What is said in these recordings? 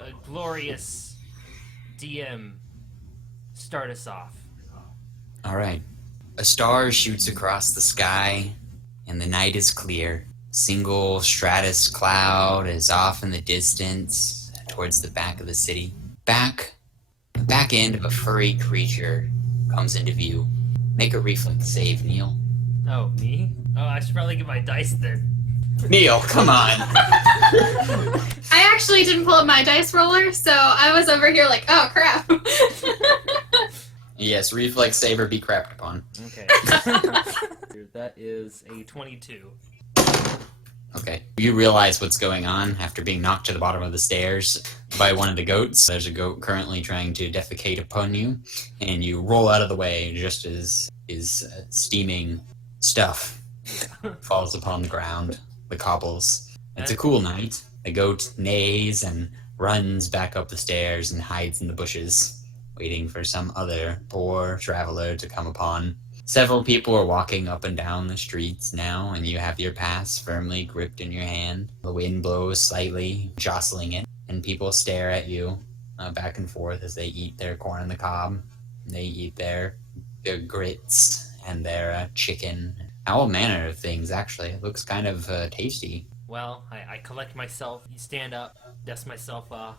a glorious DM start us off. All right. A star shoots across the sky, and the night is clear. Single stratus cloud is off in the distance, towards the back of the city. The back end of a furry creature comes into view. Make a reflex save, Neil. Oh, me? Oh, I should probably get my dice then. Neil, come on. I actually didn't pull up my dice roller, so I was over here like, oh crap. Yes, reflex save or be crapped upon. Okay. That is a 22. Okay. You realize what's going on after being knocked to the bottom of the stairs by one of the goats. There's a goat currently trying to defecate upon you, and you roll out of the way just as his steaming stuff falls upon the ground, the cobbles. It's a cool night. The goat neighs and runs back up the stairs and hides in the bushes, waiting for some other poor traveler to come upon. Several people are walking up and down the streets now, and you have your pass firmly gripped in your hand. The wind blows slightly, jostling it, and people stare at you back and forth as they eat their corn on the cob. They eat their grits and their chicken. All manner of things, actually. It looks kind of tasty. Well, I collect myself, stand up, dust myself off,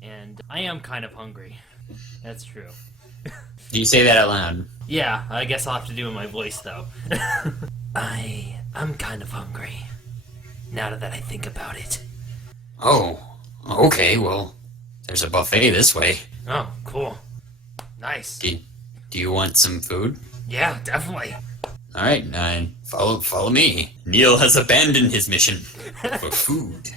and I am kind of hungry. That's true. Do you say that out loud? Yeah, I guess I'll have to do it in my voice, though. I'm kind of hungry, now that I think about it. Oh, okay, well, there's a buffet this way. Oh, cool. Nice. Do you want some food? Yeah, definitely. All right, follow me. Neil has abandoned his mission for food.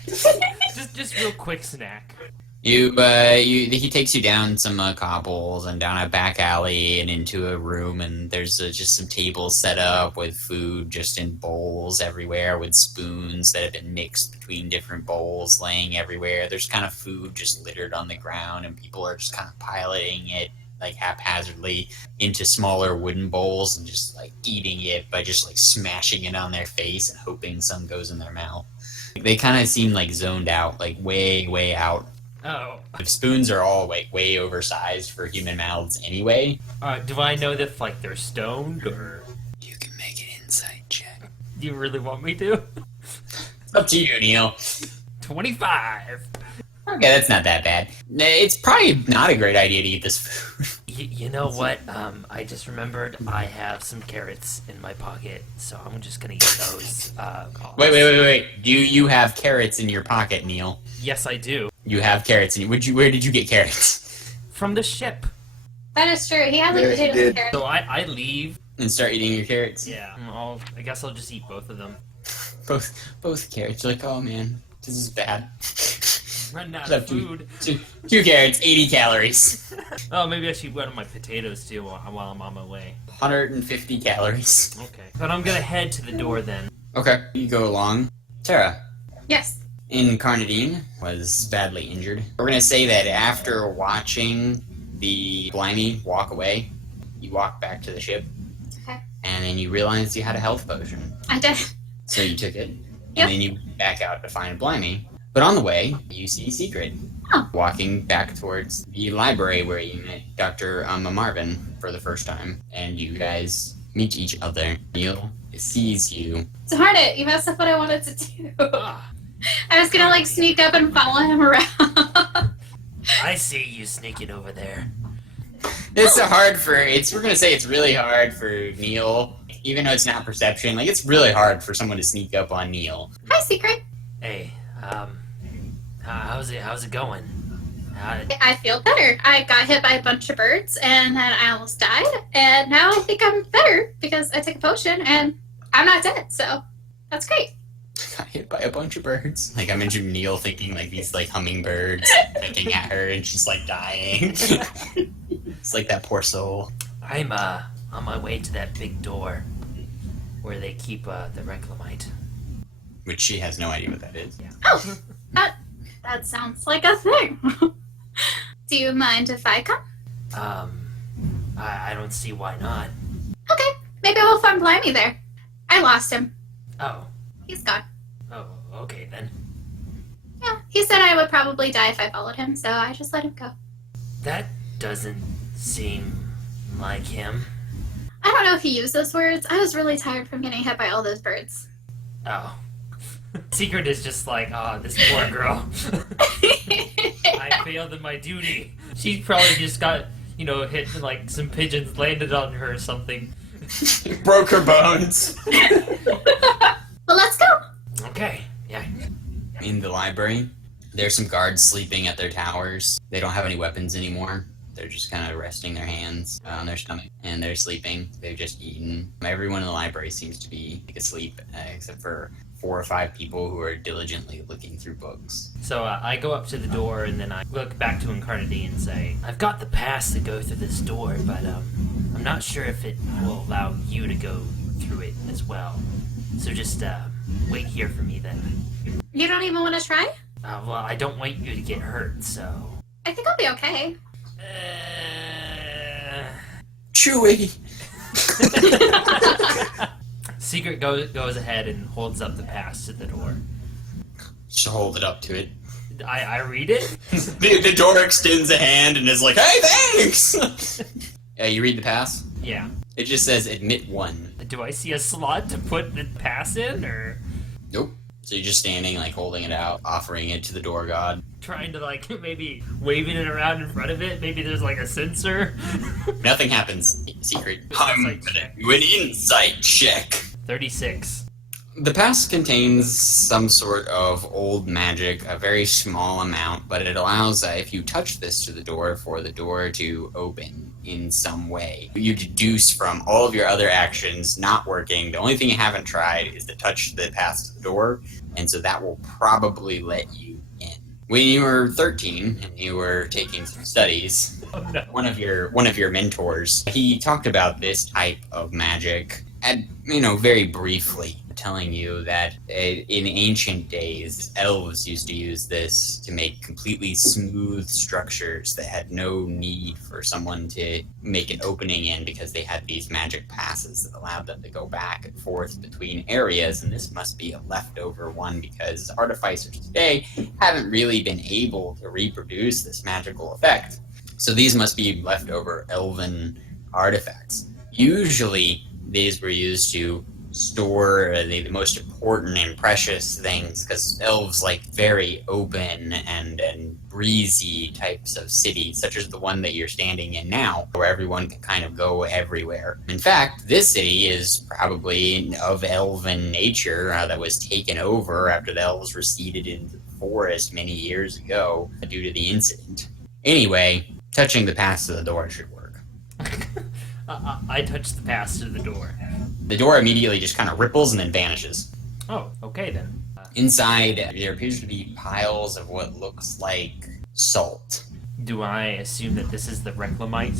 Just real quick snack. He takes you down some cobbles and down a back alley and into a room, and there's just some tables set up with food just in bowls everywhere, with spoons that have been mixed between different bowls laying everywhere. There's kind of food just littered on the ground, and people are just kind of piloting it like haphazardly into smaller wooden bowls and just like eating it by just like smashing it on their face and hoping some goes in their mouth. They kind of seem like zoned out, like way out. Oh. The spoons are all like way oversized for human mouths anyway. Do I know that like they're stoned or? You can make an insight check. Do you really want me to? It's up to you, Neil. 25. Okay, that's not that bad. It's probably not a great idea to eat this food. You know what? I just remembered I have some carrots in my pocket, so I'm just gonna eat those. Wait. Do you have carrots in your pocket, Neil? Yes, I do. You have carrots in where did you get carrots? From the ship. That is true. He had like potatoes and carrots. So I leave. And start eating your carrots? Yeah. I guess I'll just eat both of them. Both carrots. You're like, oh man, this is bad. Running out of food. Two carrots, 80 calories. Oh, maybe I should eat one of my potatoes too while I'm on my way. 150 calories. Okay. But I'm gonna head to the door then. Okay. You go along. Tara. Yes. Incarnadine was badly injured. We're gonna say that after watching the Blimey walk away, you walk back to the ship. Okay. And then you realize you had a health potion. I did. So you took it. Yep. And then you back out to find Blimey. But on the way, you see Secret walking back towards the library where you met Dr. Marvin for the first time. And you guys meet each other. Neil sees you. Darn it, you messed up what I wanted to do. I was gonna like sneak up and follow him around. I see you sneaking over there. We're gonna say it's really hard for Neil, even though it's not perception, like it's really hard for someone to sneak up on Neil. Hi, Secret. Hey, how's it going? I feel better. I got hit by a bunch of birds and then I almost died, and now I think I'm better because I took a potion and I'm not dead, so that's great. Got hit by a bunch of birds. Like, I mentioned Neil thinking like these like hummingbirds picking at her and she's like dying. It's like that poor soul. I'm on my way to that big door where they keep the reclimite. Which she has no idea what that is. Yeah. Oh, that sounds like a thing. Do you mind if I come? I don't see why not. Okay, maybe we'll find Blimey there. I lost him. Oh. He's gone. Oh, okay then. Yeah, he said I would probably die if I followed him, so I just let him go. That doesn't seem like him. I don't know if he used those words. I was really tired from getting hit by all those birds. Oh. Secret is just like, this poor girl. I failed in my duty. She probably just got, hit, like, some pigeons landed on her or something. Broke her bones. Well, let's go. Okay, yeah. In the library, there's some guards sleeping at their towers. They don't have any weapons anymore. They're just kind of resting their hands on their stomach, and they're sleeping. They've just eaten. Everyone in the library seems to be asleep, except for 4 or 5 people who are diligently looking through books. So I go up to the door, and then I look back to Incarnity and say, I've got the pass to go through this door, but I'm not sure if it will allow you to go through it as well. So just wait here for me then. You don't even want to try? Well, I don't want you to get hurt, so... I think I'll be okay. Chewie! Secret goes ahead and holds up the pass to the door. Just hold it up to it. I read it? The door extends a hand and is like, hey, thanks! You read the pass? Yeah. It just says admit 1. Do I see a slot to put the pass in, or...? Nope. So you're just standing, like, holding it out, offering it to the door god. Trying to, like, maybe waving it around in front of it? Maybe there's, like, a sensor? Nothing happens. Secret. I'm gonna do an insight check. 36. The pass contains some sort of old magic, a very small amount, but it allows, if you touch this to the door, for the door to open in some way. You deduce from all of your other actions not working, the only thing you haven't tried is to touch the pass to the door, and so that will probably let you in. When you were 13 and you were taking some studies, Oh, no. one of your mentors, he talked about this type of magic, and very briefly, telling you that in ancient days, elves used to use this to make completely smooth structures that had no need for someone to make an opening in, because they had these magic passes that allowed them to go back and forth between areas, and this must be a leftover one because artificers today haven't really been able to reproduce this magical effect. So these must be leftover elven artifacts. Usually, these were used to store the most important and precious things, because elves like very open and breezy types of cities, such as the one that you're standing in now, where everyone can kind of go everywhere. In fact, this city is probably of elven nature that was taken over after the elves receded into the forest many years ago due to the incident. Anyway, touching the pass to the door should work. I touch the pass to the door. The door immediately just kind of ripples and then vanishes. Oh, okay then. Inside, there appears to be piles of what looks like salt. Do I assume that this is the reclimite?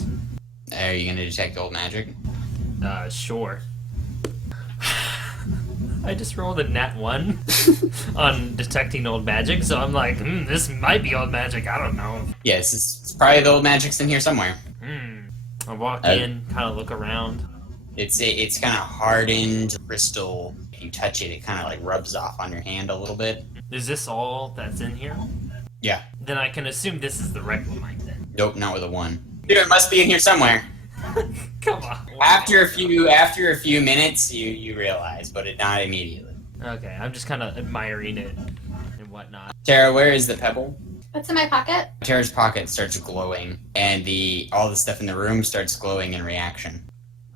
Are you going to detect old magic? Sure. I just rolled a nat 1 on detecting old magic, so I'm like, this might be old magic, I don't know. Yes, it's probably the old magic's in here somewhere. I walk in, kind of look around. It's kind of hardened crystal. If you touch it, it kind of like rubs off on your hand a little bit. Is this all that's in here? Yeah. Then I can assume this is the reclimite then. Nope, not with a 1. Dude, it must be in here somewhere. Come on. After a few minutes, you realize, but not immediately. Okay, I'm just kind of admiring it and whatnot. Tara, where is the pebble? What's in my pocket? Tara's pocket starts glowing, and all the stuff in the room starts glowing in reaction.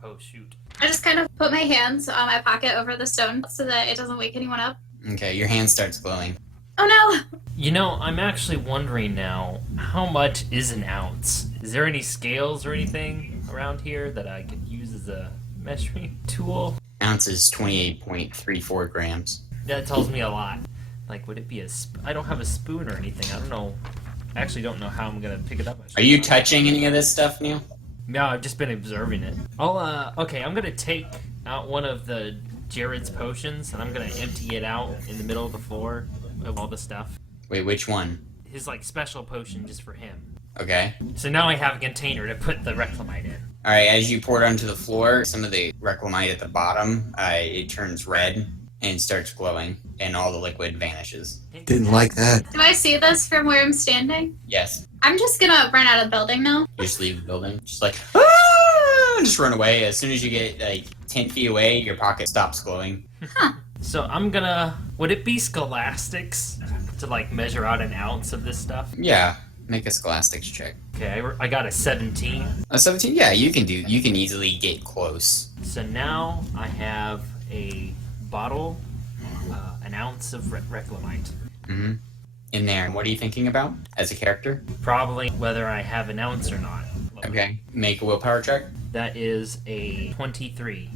Oh, shoot. I just kind of put my hands on my pocket over the stone so that it doesn't wake anyone up. Okay, your hand starts glowing. Oh no! You know, I'm actually wondering now, how much is an ounce? Is there any scales or anything around here that I could use as a measuring tool? Ounce is 28.34 grams. That tells me a lot. Like, would it be I don't have a spoon or anything. I don't know. I actually don't know how I'm gonna pick it up. Are you touching any of this stuff, Neil? No, I've just been observing it. Okay, I'm gonna take out one of the Jared's potions, and I'm gonna empty it out in the middle of the floor of all the stuff. Wait, which one? His, like, special potion just for him. Okay. So now I have a container to put the reclimite in. Alright, as you pour it onto the floor, some of the reclimite at the bottom, it turns red, and starts glowing, and all the liquid vanishes. Didn't like that. Do I see this from where I'm standing? Yes. I'm just gonna run out of the building now. You just leave the building. Just like, just run away. As soon as you get like 10 feet away, your pocket stops glowing. So I'm gonna. Would it be scholastics to like measure out an ounce of this stuff? Yeah. Make a scholastics check. Okay, I got a 17. A 17? Yeah, you can easily get close. So now I have a bottle, an ounce of reclimite. Mm-hmm. In there. What are you thinking about as a character? Probably whether I have an ounce or not. Okay. Make a willpower check. That is a 23.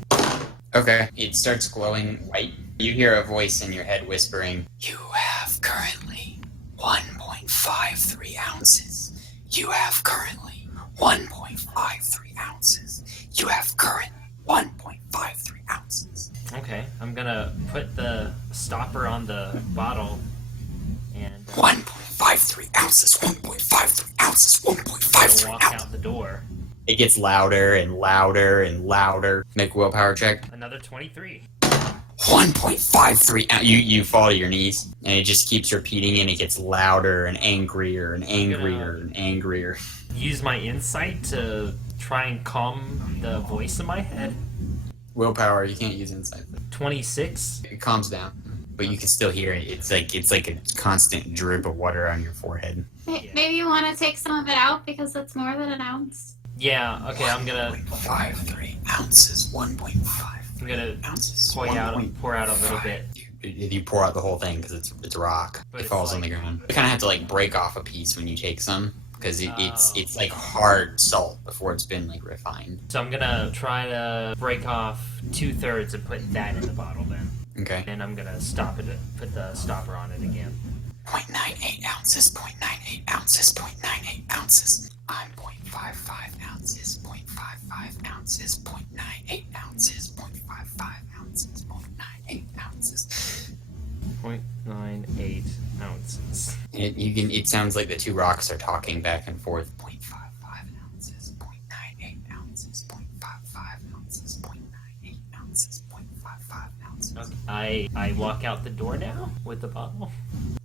Okay. It starts glowing white. You hear a voice in your head whispering, "You have currently 1.53 ounces. You have currently 1.53 ounces. You have currently 1.53 ounces." Okay, I'm gonna put the stopper on the bottle and 1.53 ounces, 1.53 ounces, I'll 1.53 walk ounces. out the door. It gets louder and louder and louder. Make a willpower check. Another 23. 1.53 ounces. You fall to your knees, and it just keeps repeating, and it gets louder and angrier and angrier and angrier. Use my insight to try and calm the voice in my head. Willpower, you can't use insight. 26. It calms down, but you can still hear it. It's like a constant drip of water on your forehead. Maybe you want to take some of it out because it's more than an ounce. Yeah, okay, I'm gonna 1.53 ounces, 1.5. I'm gonna ounces. pour out a little bit. You pour out the whole thing because it's rock. But It it's falls on like- the ground. You kind of have to like break off a piece when you take some because it's like hard salt before it's been like refined. So I'm gonna try to break off 2/3 and put that in the bottle then. Okay. And I'm gonna put the stopper on it again. 0.98 ounces, 0.98 ounces, 0.98 ounces. I'm 0.55 ounces, 0.55 ounces, 0.98 ounces, 0.55 ounces, 0.98 ounces. 0.98 ounces. It sounds like the two rocks are talking back and forth. 0.55 ounces, 0.98 ounces, 0.55 ounces, 0.98 ounces, 0.55 ounces. Okay. I walk out the door now with the bottle.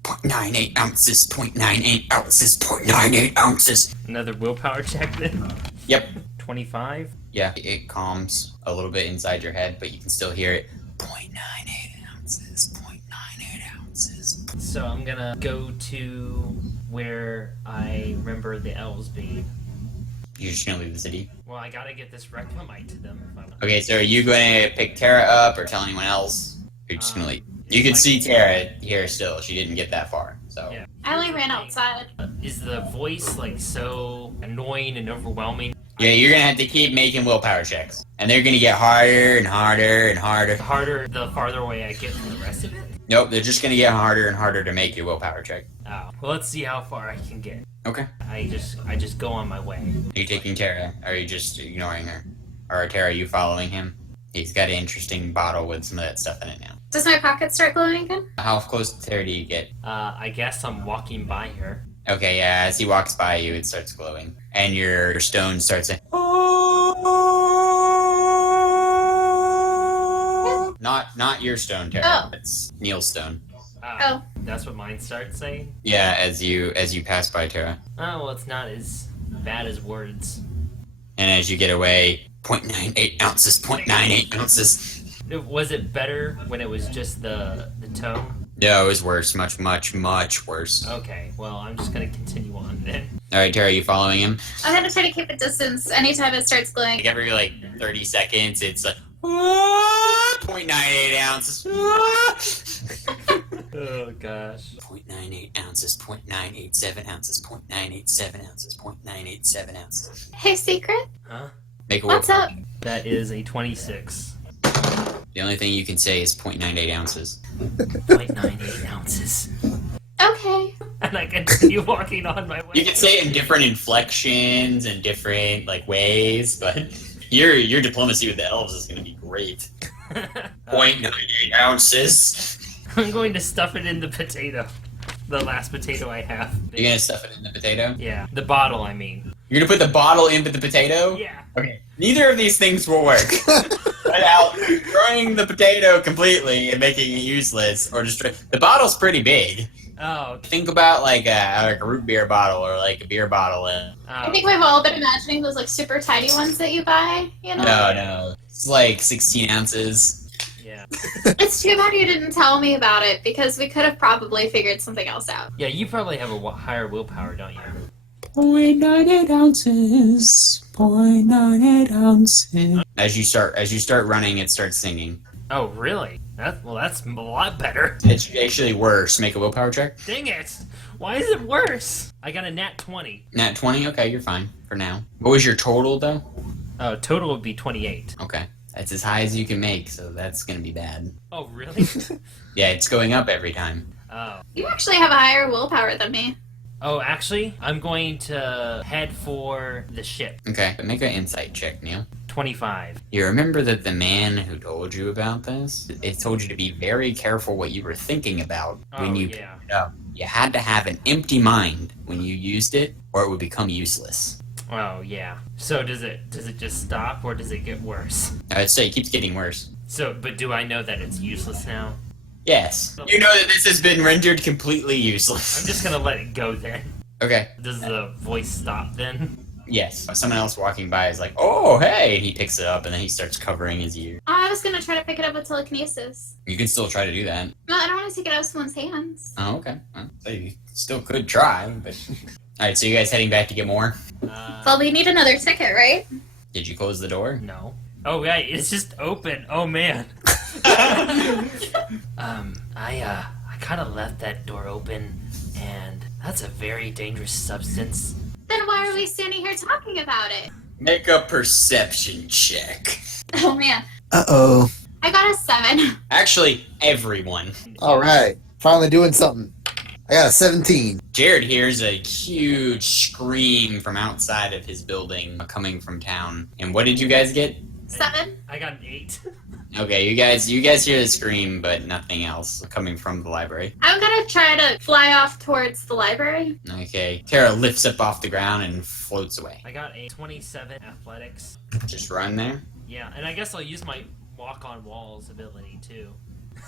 0.98 ounces, 0.98 ounces, 0.98 ounces. Another willpower check then. Yep. 25. Yeah, it calms a little bit inside your head, but you can still hear it. 0.98 ounces, 0.98 ounces. So I'm gonna go to where I remember the elves being. You're just gonna leave the city? Well, I gotta get this reclimite to them. If I'm Okay, so are you going to pick Tara up or tell anyone else? Or you're just gonna leave? You can see Tara here still. She didn't get that far, so. Yeah. I only ran outside. Is the voice like so annoying and overwhelming? Yeah, you're gonna have to keep making willpower checks. And they're gonna get harder and harder and harder. The harder, the farther away I get from the rest of it. Nope, they're just gonna get harder and harder to make your willpower check. Oh, well, let's see how far I can get. Okay. I just go on my way. Are you taking Tara? Or are you just ignoring her? Or Tara, are you following him? He's got an interesting bottle with some of that stuff in it now. Does my pocket start glowing again? How close to Tara do you get? I guess I'm walking by her. Okay, yeah, as he walks by you, it starts glowing. And your stone starts saying, Not your stone, Tara. Oh. It's Neil's stone. Oh. That's what mine starts saying? Yeah, as you pass by Tara. Oh, well, it's not as bad as words. And as you get away, 0.98 ounces, 0.98 ounces. Was it better when it was just the tone? No, it was worse. Much, much, much worse. Okay, well, I'm just gonna continue on then. Alright, Tara, you following him? I'm gonna try to keep a distance anytime it starts glowing. Like every 30 seconds, it's like 0.98 ounces. Oh gosh. 0.98 ounces, 0.987 ounces, 0.987 ounces, 0.987 ounces. Hey, Secret? Huh? Make a What's willpower. up? That is a 26. The only thing you can say is 0.98 ounces. 0.98 ounces. Okay. And I continue walking on my way. You can say it in different inflections and different ways, but your diplomacy with the elves is going to be great. 0.98 ounces. I'm going to stuff it in the potato. The last potato I have. You're going to stuff it in the potato? Yeah, the bottle, I mean. You're going to put the bottle into the potato? Yeah. Okay. Neither of these things will work. without throwing the potato completely and making it useless, or destroy. The bottle's pretty big. Oh. Think about like a root beer bottle or like a beer bottle. I think we've all been imagining those like super tiny ones that you buy, you know? No. It's like 16 ounces. Yeah. It's too bad you didn't tell me about it because we could have probably figured something else out. Yeah, you probably have a higher willpower, don't you? 0.98 ounces. 0.98 ounces. As you start running, it starts singing. Oh, really? That's a lot better. It's actually worse. Make a willpower check. Dang it! Why is it worse? I got a nat 20. Nat 20? Okay, you're fine for now. What was your total, though? Oh, total would be 28. Okay. That's as high as you can make, so that's gonna be bad. Oh, really? Yeah, it's going up every time. Oh. You actually have a higher willpower than me. Oh, actually, I'm going to head for the ship. Okay, but make an insight check, Neil. 25. You remember that the man who told you about this, it told you to be very careful what you were thinking about when you yeah. picked it up. You had to have an empty mind when you used it, or it would become useless. Oh, yeah. So does it just stop, or does it get worse? I'd say it keeps getting worse. So, but do I know that it's useless now? Yes. You know that this has been rendered completely useless. I'm just gonna let it go then. Okay. Does the voice stop then? Yes. Someone else walking by is like, oh, hey! And he picks it up, and then he starts covering his ear. Oh, I was gonna try to pick it up with telekinesis. You can still try to do that. No, I don't want to take it out of someone's hands. Oh, okay. Well, so you still could try, but... Alright, so you guys heading back to get more? Well, we need another ticket, right? Did you close the door? No. Oh, right, it's just open. Oh, man. I kind of left that door open, and that's a very dangerous substance. Then why are we standing here talking about it? Make a perception check. Oh, man. Uh-oh. I got a 7. Actually, everyone. All right. Finally doing something. I got a 17. Jared hears a huge scream from outside of his building coming from town. And what did you guys get? 7? I got an 8. Okay, you guys hear the scream, but nothing else coming from the library. I'm gonna try to fly off towards the library. Okay, Tara lifts up off the ground and floats away. I got a 27 athletics. Just run there. Yeah, and I guess I'll use my walk on walls ability too.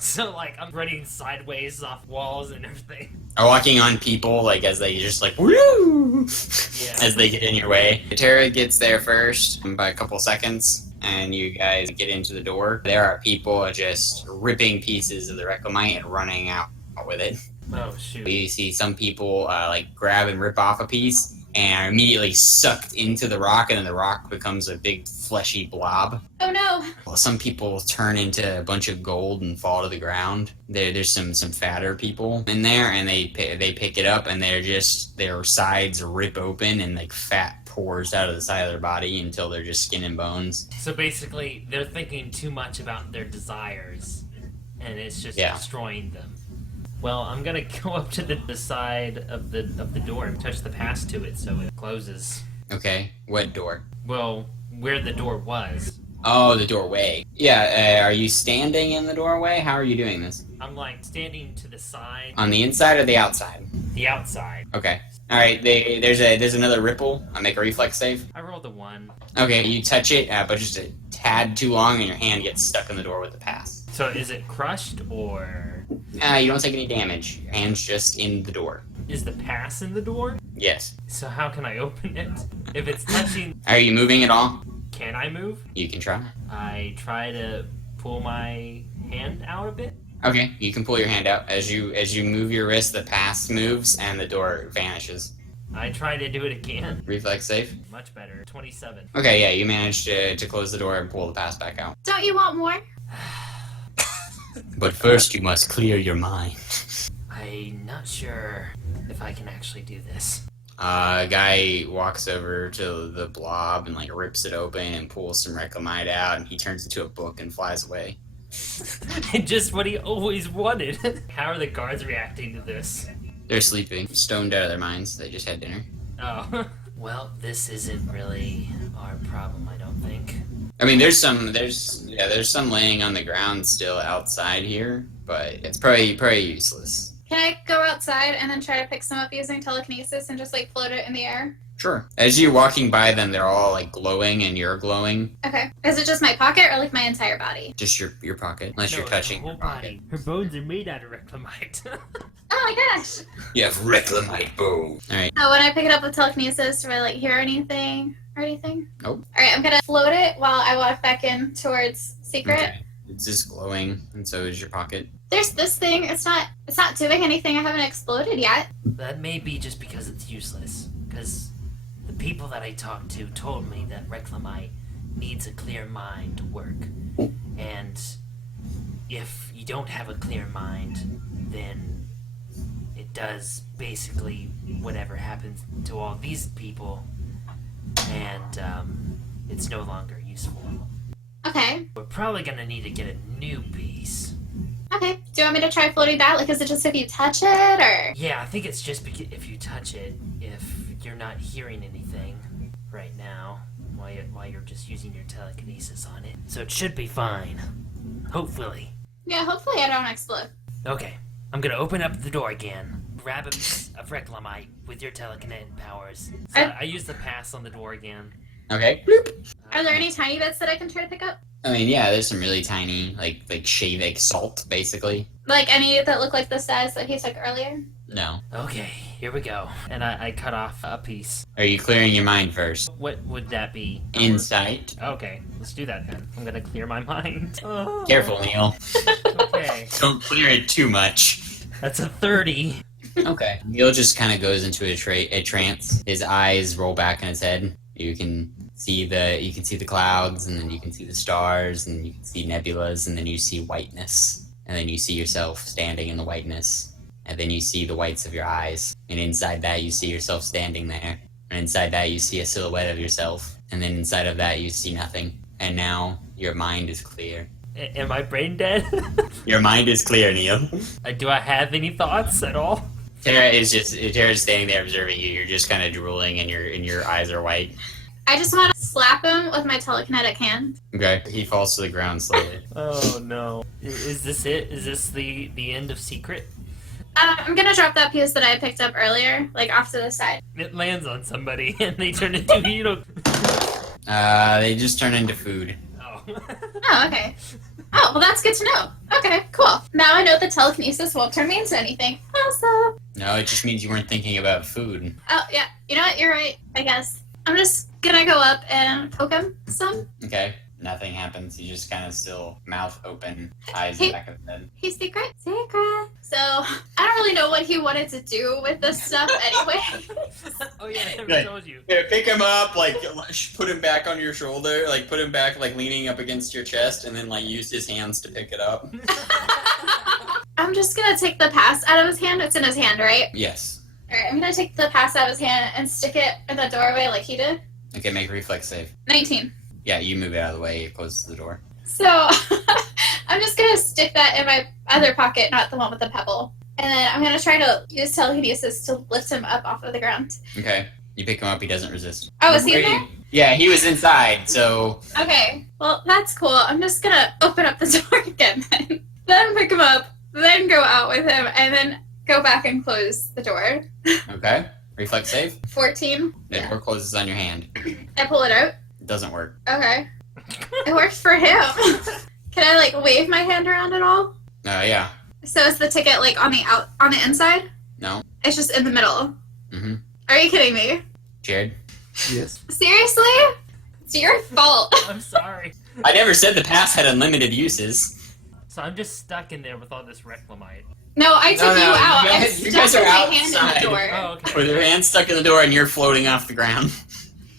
So like I'm running sideways off walls and everything. Or walking on people, like as they just like woo, Yeah. as they get in your way. Tara gets there first by a couple seconds, and you guys get into the door. There are people just ripping pieces of the reclimite and running out with it. Oh shoot. You see some people like grab and rip off a piece and are immediately sucked into the rock, and then the rock becomes a big fleshy blob. Oh no! Well, some people turn into a bunch of gold and fall to the ground. There's some fatter people in there, and they pick it up, and their sides rip open, and like fat pours out of the side of their body until they're just skin and bones. So basically, they're thinking too much about their desires, and it's just destroying them. Well, I'm gonna go up to the side of the door and touch the pass to it so it closes. Okay, what door? Well, where the door was. Oh, the doorway. Yeah, are you standing in the doorway? How are you doing this? I'm like standing to the side. On the inside or the outside? The outside. Okay. All right. There's another ripple. I'll make a reflex save. I rolled a 1. Okay, you touch it, but just a tad too long, and your hand gets stuck in the door with the pass. So is it crushed or You don't take any damage. Your hand's just in the door. is the pass in the door? Yes. So how can I open it? If it's touching, Are you moving at all? can I move? You can try. I try to pull my hand out a bit. Okay, you can pull your hand out. As you move your wrist, the pass moves and the door vanishes. I try to do it again. Reflex save. Much better. 27. Okay, yeah, you managed to close the door and pull the pass back out. Don't you want more? But first, you must clear your mind. I'm not sure if I can actually do this. A guy walks over to the blob and like rips it open and pulls some reclimite out, and he turns into a book and flies away. Just what he always wanted. How are the guards reacting to this? They're sleeping, stoned out of their minds. They just had dinner. Oh. Well, this isn't really our problem, I don't think. I mean, there's some laying on the ground still outside here, but it's probably useless. Can I go outside and then try to pick some up using telekinesis and just like float it in the air? Sure. As you're walking by them, they're all like glowing, and you're glowing. Okay. Is it just my pocket or like my entire body? Just your pocket, unless No, you're touching her your whole pocket. body. Her bones are made out of reclimite. Oh my gosh. You have reclimite bone. All right. When I pick it up with telekinesis, do I like hear anything or anything? Nope. All right, I'm gonna float it while I walk back in towards Secret. Okay. It's just glowing, and so is your pocket. There's this thing. It's not doing anything. I haven't exploded yet. That may be just because it's useless. Because the people that I talked to told me that reclimite needs a clear mind to work. And if you don't have a clear mind, then it does basically whatever happens to all these people, and it's no longer useful. Okay. We're probably gonna need to get a new piece. Okay. Do you want me to try floating that? Like, is it just if you touch it, or? Yeah, I think it's just if you touch it, if you're not hearing anything right now, while you're just using your telekinesis on it. So it should be fine. Hopefully. Yeah. Hopefully, I don't explode. Okay, I'm gonna open up the door again. Grab a piece of reclimite with your telekinetic powers. So I use the pass on the door again. Okay. Are there any tiny bits that I can try to pick up? I mean, yeah, there's some really tiny, like shaving salt, basically. Like any that look like the size that he took earlier? No. Okay, here we go. And I cut off a piece. Are you clearing your mind first? What would that be? Insight. Okay, let's do that then. I'm gonna clear my mind. Oh. Careful, Neil. Okay, Don't clear it too much. that's a 30. Okay. Neil just kind of goes into a trance. His eyes roll back in his head. You can see the clouds, and then you can see the stars, and you can see nebulas, and then you see whiteness, and then you see yourself standing in the whiteness, and then you see the whites of your eyes, and inside that you see yourself standing there, and inside that you see a silhouette of yourself, and then inside of that you see nothing, and now your mind is clear. Am I brain dead? Your mind is clear, Neil. Do I have any thoughts at all? Tara's standing there observing you. You're just kind of drooling, and your eyes are white. I just want to slap him with my telekinetic hand. Okay. He falls to the ground slowly. Oh no. Is this it? Is this the end of Secret? I'm gonna drop that piece that I picked up earlier, like off to the side. It lands on somebody and they turn into They just turn into food. Oh. Oh, okay. Oh, well, that's good to know. Okay, cool. Now I know that telekinesis won't turn me into anything. Awesome. No, it just means you weren't thinking about food. Oh, yeah. You know what? You're right, I guess. I'm just gonna go up and poke him some. Okay. Nothing happens. You just kind of still mouth open, eyes in the back of the head. He's secret. Secret. So, I don't really know what he wanted to do with this stuff anyway. Oh yeah, I never Good. told you. Yeah, pick him up, like put him back on your shoulder, like put him back, like leaning up against your chest, and then like use his hands to pick it up. I'm just gonna take the pass out of his hand. It's in his hand, right? Yes. Alright, I'm gonna take the pass out of his hand and stick it in the doorway like he did. Okay, make a reflex save. 19. Yeah, you move it out of the way. It closes the door. So, I'm just gonna stick that in my other pocket, not the one with the pebble. And then I'm gonna try to use telekinesis to lift him up off of the ground. Okay. You pick him up. He doesn't resist. Oh, is he in there? Yeah, he was inside. So Okay, well, that's cool. I'm just gonna open up the door again then pick him up, then go out with him, and then go back and close the door. okay. Reflex save. 14. The door closes on your hand. I pull it out. It doesn't work. Okay. It worked for him. Can I, like, wave my hand around at all? Yeah. So is the ticket, like, on the inside? No. It's just in the middle. Mm-hmm. Are you kidding me? Jared. Yes. Seriously? It's your fault. I'm sorry. I never said the pass had unlimited uses. So I'm just stuck in there with all this reclimite. No, I took No, you out. you I guys stuck are my hand in outside. the door. Oh, okay. With her hand stuck in the door and you're floating off the ground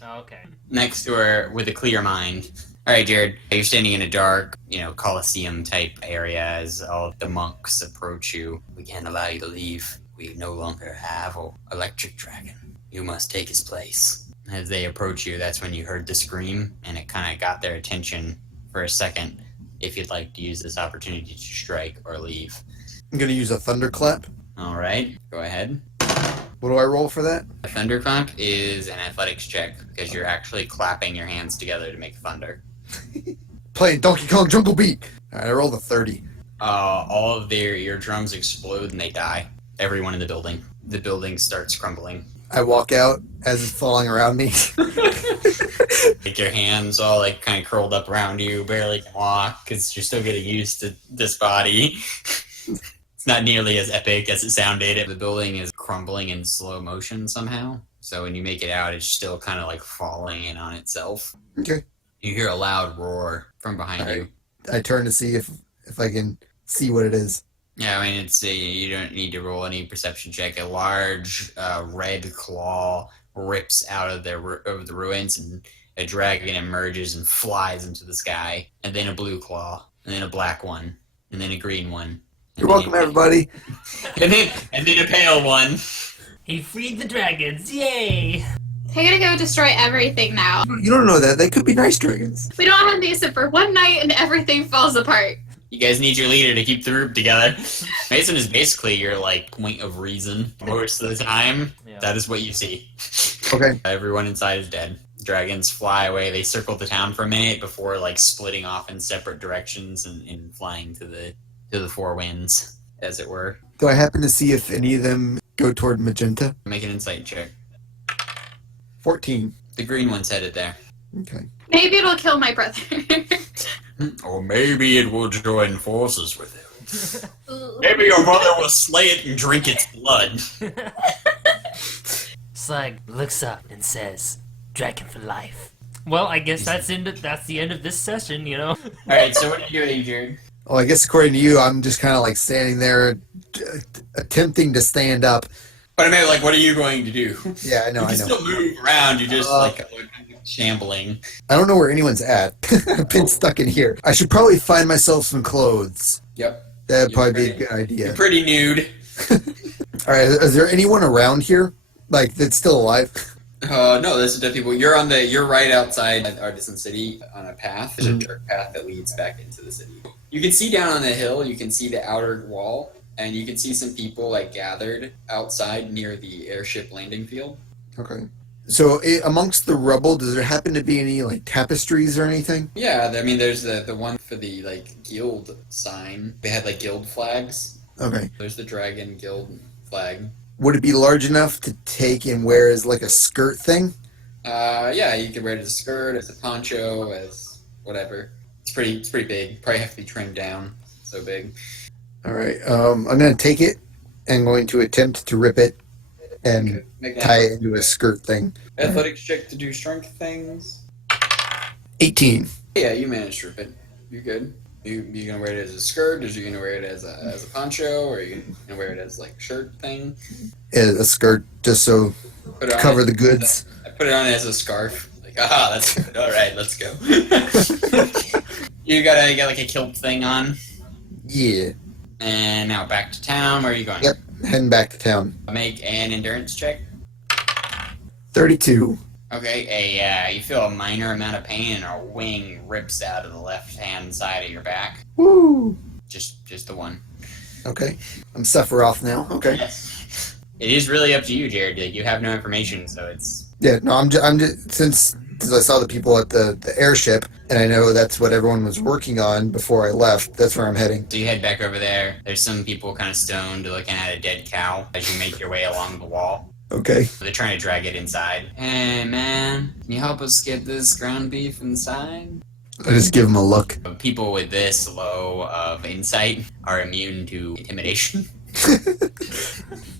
Oh, okay. next to her with a clear mind. All right, Jared. You're standing in a dark, Colosseum type area as all the monks approach you. We can't allow you to leave. We no longer have an electric dragon. You must take his place. As they approach you, that's when you heard the scream, and it kind of got their attention for a second. If you'd like to use this opportunity to strike or leave. I'm gonna use a thunderclap. All right, go ahead. What do I roll for that? A thunderclap is an athletics check because you're actually clapping your hands together to make thunder. Playing Donkey Kong Jungle Beat. Alright, I rolled a 30. All of your drums explode and they die. everyone in the building. The building starts crumbling. I walk out as it's falling around me. Like your hands all like kind of curled up around you, barely can walk because you're still getting used to this body. It's not nearly as epic as it sounded. The building is crumbling in slow motion somehow. So when you make it out, it's still kind of like falling in on itself. Okay. You hear a loud roar from behind you. I turn to see if I can see what it is. Yeah, I mean, you don't need to roll any perception check. A large red claw rips out of the ruins, and a dragon emerges and flies into the sky. And then a blue claw, and then a black one, and then a green one. You're welcome, everybody. And then a pale one. He freed the dragons, yay! I gotta go destroy everything now. You don't know that. They could be nice dragons. We don't have Mason for one night and everything falls apart. You guys need your leader to keep the group together. Mason is basically your like point of reason most of the time. Yeah. That is what you see. Okay. Everyone inside is dead. Dragons fly away. They circle the town for a minute before like splitting off in separate directions and flying to the four winds, as it were. Do I happen to see if any of them go toward Magenta? Make an insight check. 14. The green one's headed there. Okay. Maybe it'll kill my brother. Or maybe it will join forces with him. Ooh. Maybe your brother will slay it and drink its blood. Slug looks up and says, "Dragon for life." Well, I guess that's the end of this session, you know? Alright, so what are you doing, Jared? Well, I guess according to you, I'm just kind of like standing there attempting to stand up. But I mean, like, what are you going to do? Yeah, I know, You can still move around, you're just, like, shambling. I don't know where anyone's at. I've been stuck in here. I should probably find myself some clothes. Yep. That'd You're probably be a good idea. You're pretty nude. All right, is there anyone around here, like, that's still alive? No, there's dead people. You're right outside Artisan City on a path. There's a dirt path that leads back into the city. You can see down on the hill, you can see the outer wall, and you can see some people, like, gathered outside near the airship landing field. Okay. So amongst the rubble, does there happen to be any, like, tapestries or anything? Yeah, I mean, there's the one for the, like, guild sign. They had, like, guild flags. Okay. There's the dragon guild flag. Would it be large enough to take and wear as, like, a skirt thing? Yeah, you can wear it as a skirt, as a poncho, as whatever. It's pretty big. Probably have to be trimmed down. So big. All right. I'm going to take it and going to attempt to rip it and Make tie it into a skirt thing. athletics check to do strength things. 18. Yeah, you managed to rip it. You're good. You gonna wear it as a skirt? Or are you gonna wear it as a poncho? Or are you gonna wear it as like a shirt thing? A skirt, just so Put it to on cover as- the goods. I put it on as a scarf. Like, that's good. All right, let's go. you got like a kilt thing on. Yeah. And now back to town. Where are you going? Yep. Heading back to town. Make an endurance check. 32. Okay, you feel a minor amount of pain and a wing rips out of the left-hand side of your back. Woo. Just the one. Okay. I'm suffer off now. Okay. Yes. It is really up to you, Jared. Like, you have no information, so it's... Yeah, no, I'm just since I saw the people at the airship, and I know that's what everyone was working on before I left, that's where I'm heading. So you head back over there. There's some people kind of stoned looking at a dead cow as you make your way along the wall. Okay. They're trying to drag it inside. Hey, man, can you help us get this ground beef inside? I just give them a look. People with this low of insight are immune to intimidation.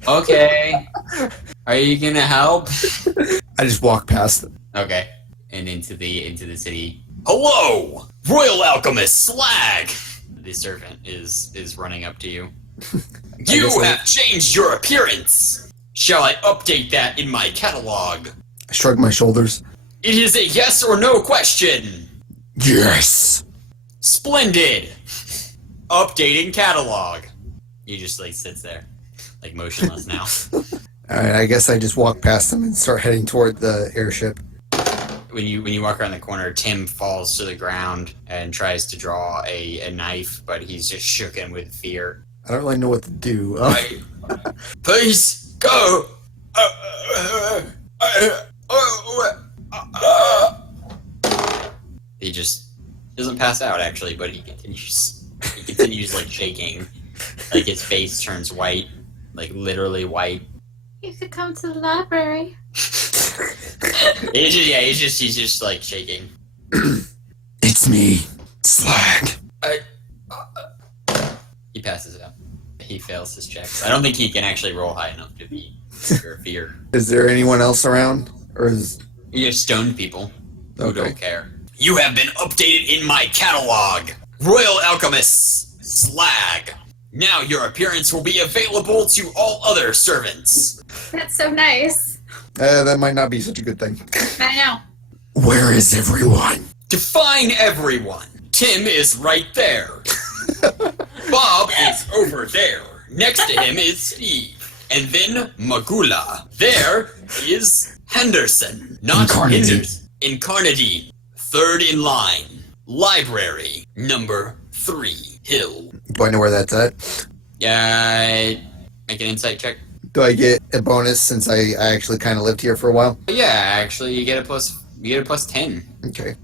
Okay. Are you gonna help? I just walk past them. Okay. And into the city. Hello! Royal Alchemist Slag! The servant is running up to you. You have changed your appearance! Shall I update that in my catalog? I shrug my shoulders. It is a yes or no question! Yes! Splendid! Updating catalog. He just like sits there, like motionless now. Alright, I guess I just walk past them and start heading toward the airship. When you walk around the corner, Tim falls to the ground and tries to draw a knife, but he's just shooken with fear. I don't really know what to do. Please go. He just doesn't pass out actually, but he continues like shaking, like his face turns white, like literally white. You could come to the library. He's just like shaking. It's me, Slag. He passes out. He fails his checks. I don't think he can actually roll high enough to be fear. Is there anyone else around? Or is... You have stoned people who Okay. don't care. You have been updated in my catalog, Royal Alchemists Slag. Now your appearance will be available to all other servants. That's so nice. That might not be such a good thing. I know. Where is everyone? To find everyone, Tim is right there. Bob is over there. Next to him is Steve. And then Magula. There is Henderson. Not Incarnadine. Henderson. Incarnadine. Third in line. Library. Number 3. Hill. Do I know where that's at? Make an insight check. Do I get a bonus since I actually kind of lived here for a while? Yeah, actually, you get a plus 10. Okay.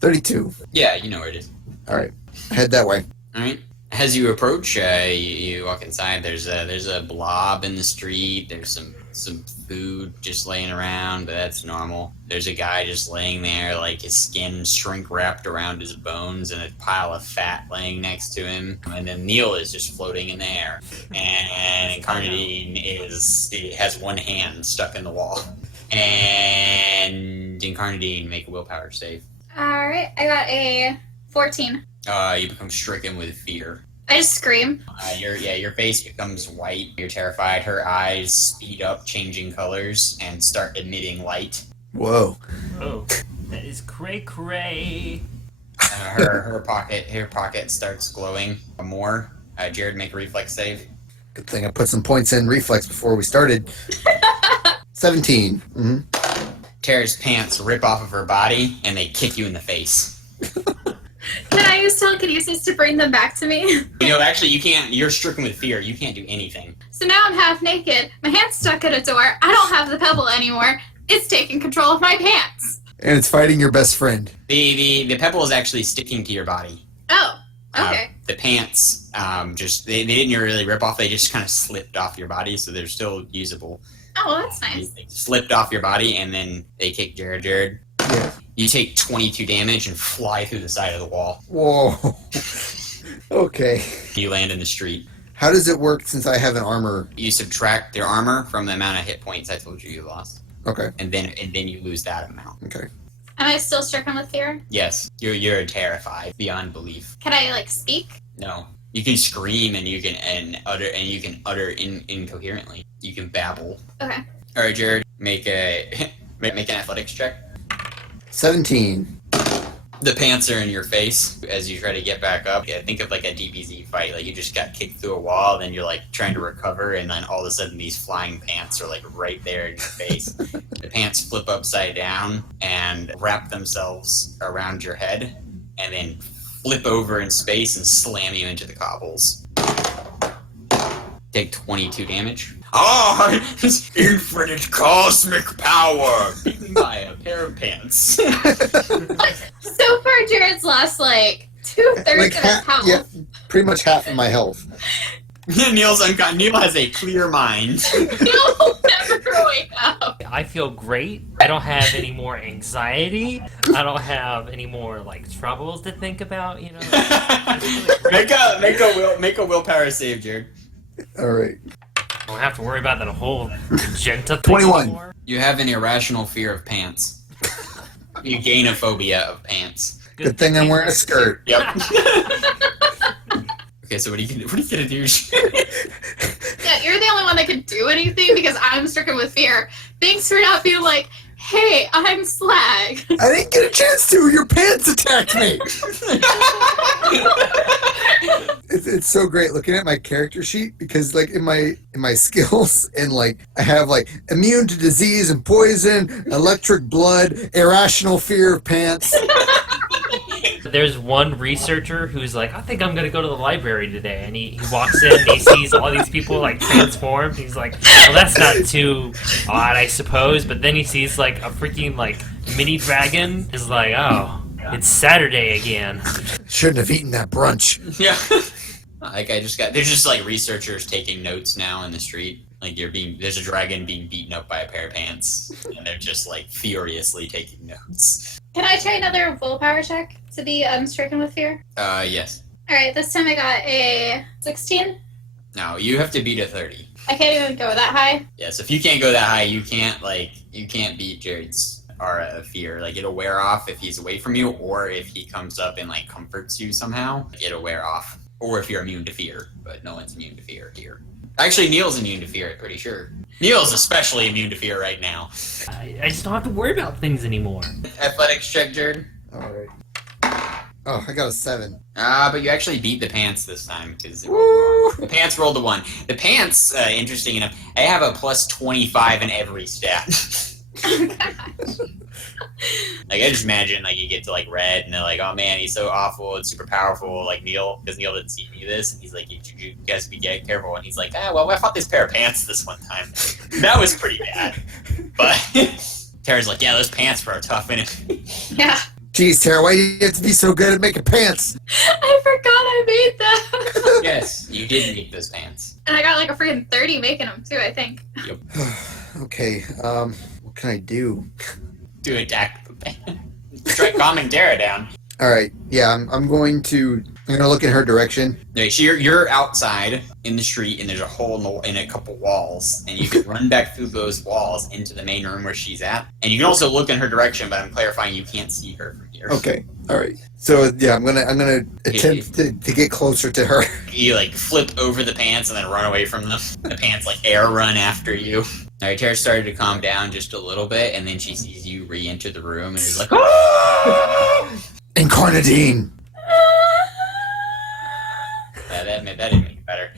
32. Yeah, you know where it is. All right. Head that way. All right. As you approach, you walk inside. There's a blob in the street. There's some food just laying around, but that's normal. There's a guy just laying there, like his skin shrink wrapped around his bones, and a pile of fat laying next to him. And then Neil is just floating in the air, and Incarnadine has one hand stuck in the wall. And Incarnadine, make a willpower save. Alright, I got a 14. You become stricken with fear. I just scream. Your face becomes white. You're terrified. Her eyes speed up, changing colors, and start emitting light. Whoa. Oh, that is cray. Her pocket starts glowing more. Jared, make a reflex save. Good thing I put some points in reflex before we started. 17. Mm-hmm. Tara's pants rip off of her body, and they kick you in the face. Can I use telekinesis to bring them back to me? Actually, you can't. You're stricken with fear. You can't do anything. So now I'm half naked. My hand's stuck at a door. I don't have the pebble anymore. It's taking control of my pants. And it's fighting your best friend. The pebble is actually sticking to your body. Oh, okay. The pants, they didn't really rip off. They just kind of slipped off your body, so they're still usable. Oh, well, that's nice. They slipped off your body, and then they kick Jared. Yeah. You take 22 damage and fly through the side of the wall. Whoa. Okay. You land in the street. How does it work since I have an armor? You subtract their armor from the amount of hit points I told you lost, Okay. and then you lose that amount. Okay. Am I still stricken with fear? Yes, you're terrified beyond belief. Can I, speak? No, you can scream and you can utter incoherently. You can babble. Okay. All right, Jared, make an athletics check. 17. The pants are in your face as you try to get back up. Yeah, think of like a DBZ fight. Like you just got kicked through a wall, then you're like trying to recover, and then all of a sudden these flying pants are like right there in your face. The pants flip upside down and wrap themselves around your head, and then flip over in space and slam you into the cobbles. Take 22 damage. Infinite cosmic power! Beat me by a pair of pants. So far, Jared's lost, 2/3 of his health. Yeah, pretty much half of my health. Neil has a clear mind. You'll never wake up. I feel great. I don't have any more anxiety. I don't have any more troubles to think about. Make a willpower save, Jared. All right. I don't have to worry about that whole Magenta thing 21. anymore. You have an irrational fear of pants. You gain a phobia of pants. Good thing I'm wearing a skirt. Yep. Okay, so what are you gonna do? Yeah, you're the only one that can do anything because I'm stricken with fear. Thanks for not being like, hey, I'm Slag. I didn't get a chance to. Your pants attacked me. It's so great looking at my character sheet because in my skills and I have immune to disease and poison, electric blood, irrational fear of pants. There's one researcher who's like, I think I'm gonna go to the library today, and he walks in and he sees all these people transformed. He's like, well, that's not too odd, I suppose. But then he sees a freaking mini dragon. Is like, oh, it's Saturday again. Shouldn't have eaten that brunch. Yeah. Like there's just like researchers taking notes now in the street. Like there's a dragon being beaten up by a pair of pants, and they're just like furiously taking notes. Can I try another willpower check to be stricken with fear? Yes. All right, this time I got a 16. No, you have to beat a 30. I can't even go that high. Yes, if you can't go that high, you can't beat Jared's aura of fear. Like it'll wear off if he's away from you, or if he comes up and like comforts you somehow, it'll wear off. Or if you're immune to fear, but no one's immune to fear here. Actually, Neil's immune to fear, I'm pretty sure. Neil's especially immune to fear right now. I just don't have to worry about things anymore. Athletics check, Jared. All right. Oh, I got a 7. But you actually beat the pants this time because the pants rolled a 1. The pants, interesting enough, I have a plus 25 in every stat. Oh, gosh. Like I just imagine like you get to like red and they're like, oh man, he's so awful and super powerful, like Neil, because Neil didn't see me this, and he's like, you guys be careful, and he's like, well, I fought this pair of pants this one time. That was pretty bad. But Tara's like, yeah, those pants were tough, innit? Yeah. Jeez, Tara, why do you have to be so good at making pants? I forgot I made them. Yes, you did make those pants. And I got like a freaking 30 making them too, I think. Yep. Okay, what can I do? To attack the pants. Try calming Tara down. All right, yeah, I'm going to look in her direction. Okay, so you're outside in the street, and there's a hole in a couple walls, and you can run back through those walls into the main room where she's at. And you can also look in her direction, but I'm clarifying you can't see her from here. Okay, all right. So yeah, I'm gonna attempt to get closer to her. You like flip over the pants and then run away from them. The pants like air run after you. All right, Tara started to calm down just a little bit, and then she sees you re-enter the room, and is like, Incarnadine. that didn't make it better.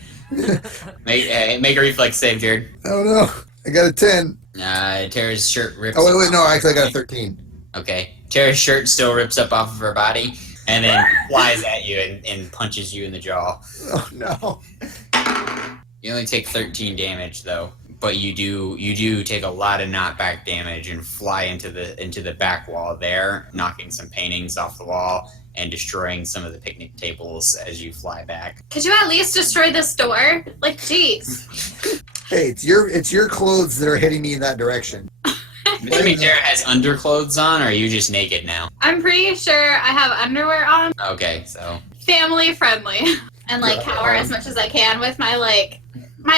Make a reflex save, Jared. Oh no, I got a 10. Tara's shirt rips. Oh wait, no, actually I got a 13. Okay. Tara's shirt still rips up off of her body, and then flies at you and punches you in the jaw. Oh no. You only take 13 damage though, but you do take a lot of knockback damage and fly into the back wall there, knocking some paintings off the wall and destroying some of the picnic tables as you fly back. Could you at least destroy this door? Like, jeez. Hey, it's your clothes that are hitting me in that direction. Maybe Tara has underclothes on, or are you just naked now? I'm pretty sure I have underwear on. Okay, so Family friendly. And like cower as much as I can with my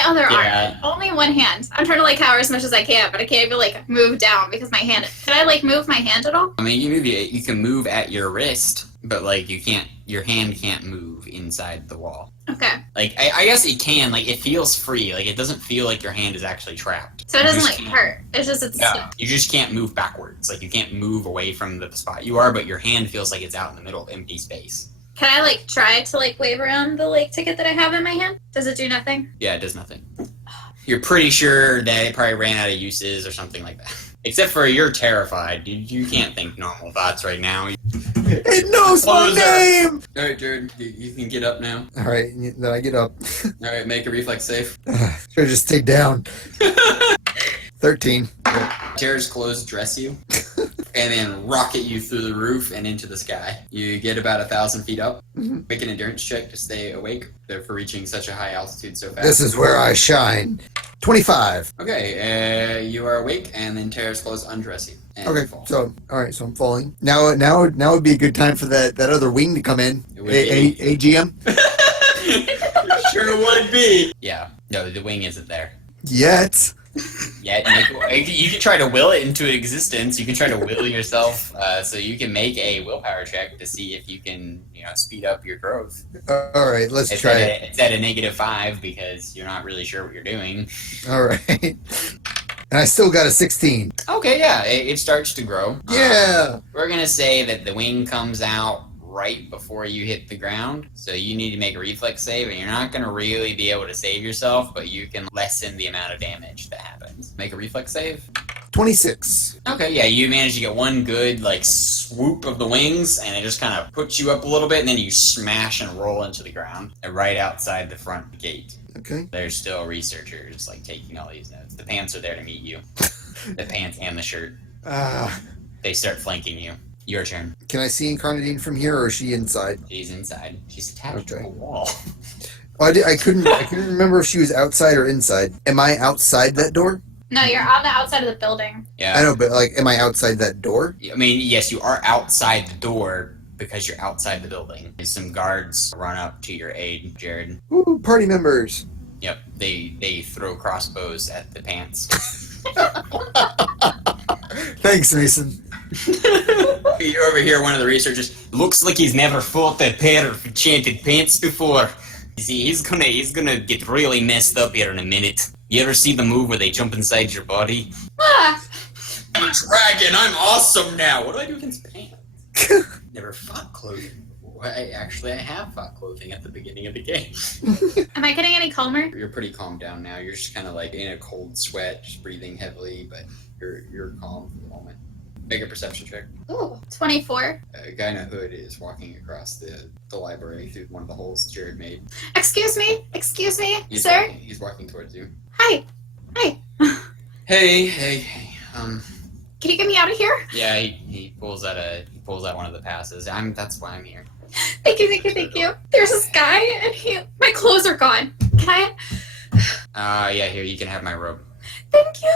other arm. Only one hand. I'm trying to like cower as much as I can, but I can't even like move down because my hand. Can I like move my hand at all? I mean, you can move at your wrist, but like your hand can't move inside the wall. Okay. Like I guess it can. Like it feels free. Like it doesn't feel like your hand is actually trapped. So it doesn't like hurt. It's just Yeah, you just can't move backwards. Like you can't move away from the spot you are, but your hand feels like it's out in the middle of empty space. Can I like try to like wave around the like ticket that I have in my hand? Does it do nothing? Yeah, it does nothing. You're pretty sure that it probably ran out of uses or something like that. Except for you're terrified. You can't think normal thoughts right now. It knows my name! All right, Jared, you can get up now. All right, then I get up. All right, make a reflex save. Should I just stay down? 13. Tara's clothes dress you and then rocket you through the roof and into the sky. You get about 1,000 feet up. Mm-hmm. Make an endurance check to stay awake. They're for reaching such a high altitude so fast. This is where I shine. 25. Okay, you are awake, and then Tara's clothes undress you. And Okay, you fall. so all right, so I'm falling. Now would be a good time for that other wing to come in. It would be. AGM. Sure would be. Yeah, no, the wing isn't there. Yet. Yeah, you can try to will it into existence. You can try to will yourself, so you can make a willpower check to see if you can, speed up your growth. All right, let's try it. It's at a -5 because you're not really sure what you're doing. All right. And I still got a 16. Okay, yeah, it starts to grow. Yeah. We're gonna say that the wing comes out right before you hit the ground, so you need to make a reflex save, and you're not gonna really be able to save yourself, but you can lessen the amount of damage that happens. Make a reflex save. 26. Okay, yeah, you manage to get one good swoop of the wings, and it just kind of puts you up a little bit, and then you smash and roll into the ground right outside the front gate. Okay. There's still researchers taking all these notes. The pants are there to meet you. The pants and the shirt. They start flanking you. Your turn. Can I see Incarnadine from here, or is she inside? She's inside. She's attached to Okay. a wall. Oh, I couldn't remember if she was outside or inside. Am I outside that door? No, you're on the outside of the building. Yeah. I know, but like, am I outside that door? I mean, yes, you are outside the door because you're outside the building. And some guards run up to your aid, Jared. Ooh, party members. Yep, they throw crossbows at the pants. Thanks, Mason. You overhear one of the researchers. Looks like he's never fought a pair of enchanted pants before. You see, he's gonna get really messed up here in a minute. You ever see the move where they jump inside your body? Ah, I'm a dragon. I'm awesome now. What do I do against pants? Never fought clothing. Well, I have fought clothing at the beginning of the game. am I getting any calmer? You're pretty calmed down now. You're just kind of like in a cold sweat, just breathing heavily, but you're calm for the moment. Make a perception check. Ooh, 24. A guy in a hood is walking across the library through one of the holes Jared made. Excuse me, He's sir. He's walking towards you. Hi. Hey. Can you get me out of here? Yeah, he pulls out one of the passes. That's why I'm here. Thank you. There's this guy, and my clothes are gone. Can I? Yeah, here, you can have my robe. Thank you.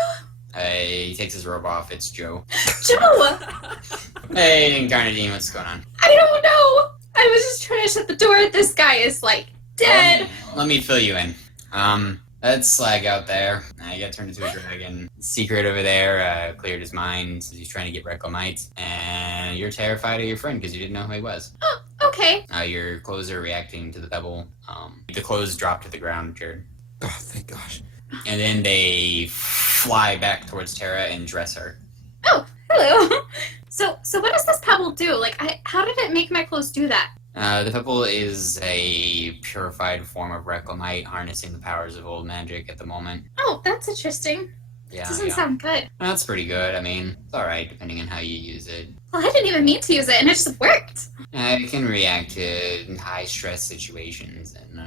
He takes his robe off. It's Joe. Joe, Hey, Incarnadine, what's going on? I don't know. I was just trying to shut the door. This guy is like dead. Let me fill you in. That slag out there, he got turned into a dragon. Secret over there, cleared his mind. He's trying to get reclimite. And you're terrified of your friend because you didn't know who he was. Oh, okay. Your clothes are reacting to the pebble. The clothes drop to the ground, Jared. Oh, thank gosh. And then they fly back towards Tara and dress her. Oh, hello. So what does this pebble do? Like, how did it make my clothes do that? The pebble is a purified form of reclimite, harnessing the powers of old magic at the moment. Oh, that's interesting. Yeah, Doesn't sound good. That's pretty good. I mean, it's alright depending on how you use it. Well, I didn't even mean to use it, and it just worked. It can react to high stress situations and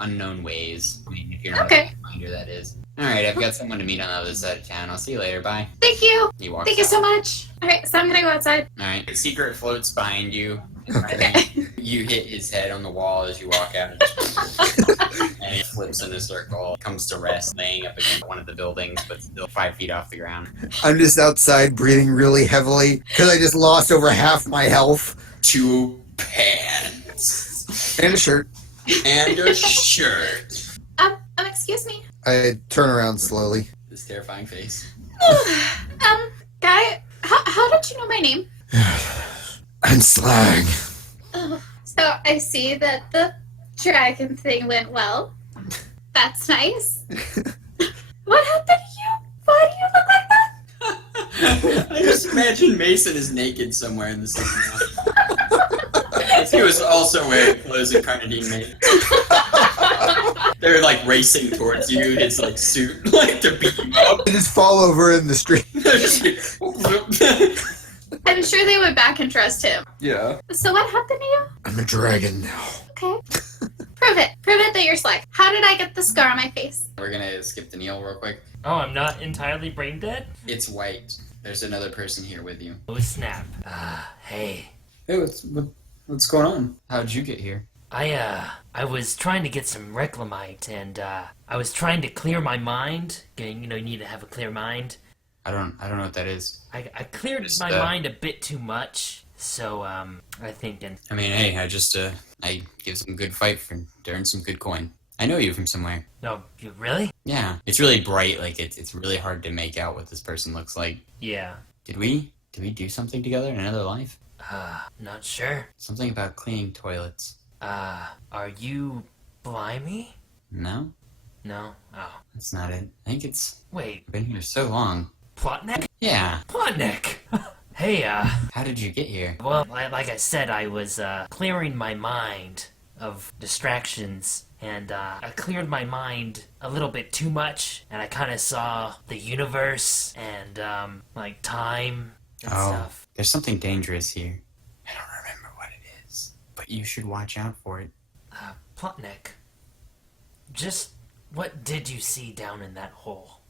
unknown ways. I mean, if you're not Okay. a finder, that is. Alright, I've got someone to meet on the other side of town. I'll see you later. Bye. Thank you. He walks Thank you out. so much. All right, so I'm gonna go outside. Alright, the secret floats behind you. Okay. You hit his head on the wall as you walk out. And he flips in a circle, comes to rest, laying up against one of the buildings, but still 5 feet off the ground. I'm just outside breathing really heavily because I just lost over half my health. 2 pants. And a shirt. And a shirt. Excuse me. I turn around slowly. This terrifying face. Guy, how did you know my name? I'm Slag. Oh, so I see that the dragon thing went well. That's nice. What happened to you? Why do you look like that? I just imagine Mason is naked somewhere in the scene now. He was also wearing clothes Incarnadine made. They're like racing towards you, his like suit, like to beat you up. I just fall over in the street. I'm sure they would back and trust him. Yeah. So what happened to you? I'm a dragon now. Okay. Prove it. Prove it that you're Slag. How did I get the scar on my face? We're gonna skip to Neil real quick. Oh, I'm not entirely brain dead? It's white. There's another person here with you. Oh, snap. Hey. Hey, what's going on? How'd you get here? I was trying to get some reclimite, and, I was trying to clear my mind. You need to have a clear mind. I don't know what that is. I cleared my mind a bit too much, so, I think, I mean, hey, I give some good fight for to earn some good coin. I know you from somewhere. No, you really? Yeah. It's really bright, like it's really hard to make out what this person looks like. Yeah. Did we do something together in another life? Not sure. Something about cleaning toilets. Are you Blimey? No? No? Oh. That's not it. I think it's Wait, been here so long. Plotnik? Yeah. Plotnik! Hey, How did you get here? well, like I said, I was, clearing my mind of distractions, and, I cleared my mind a little bit too much, and I kind of saw the universe, and, like, time and stuff. There's something dangerous here. I don't remember what it is, but you should watch out for it. Plotnik, just what did you see down in that hole?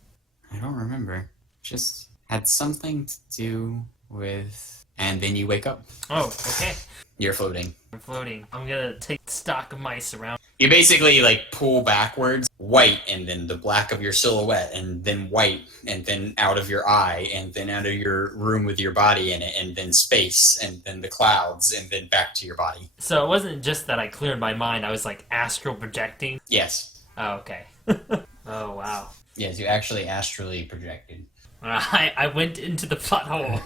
I don't remember. Just had something to do and then you wake up. Oh, okay. You're floating. I'm floating. I'm gonna take stock of my surroundings. You basically like pull backwards, white, and then the black of your silhouette, and then white, and then out of your eye, and then out of your room with your body in it, and then space, and then the clouds, and then back to your body. So it wasn't just that I cleared my mind, I was like astral projecting? Yes. Oh, okay. Oh, wow. Yes, you actually astrally projected. I went into the butthole.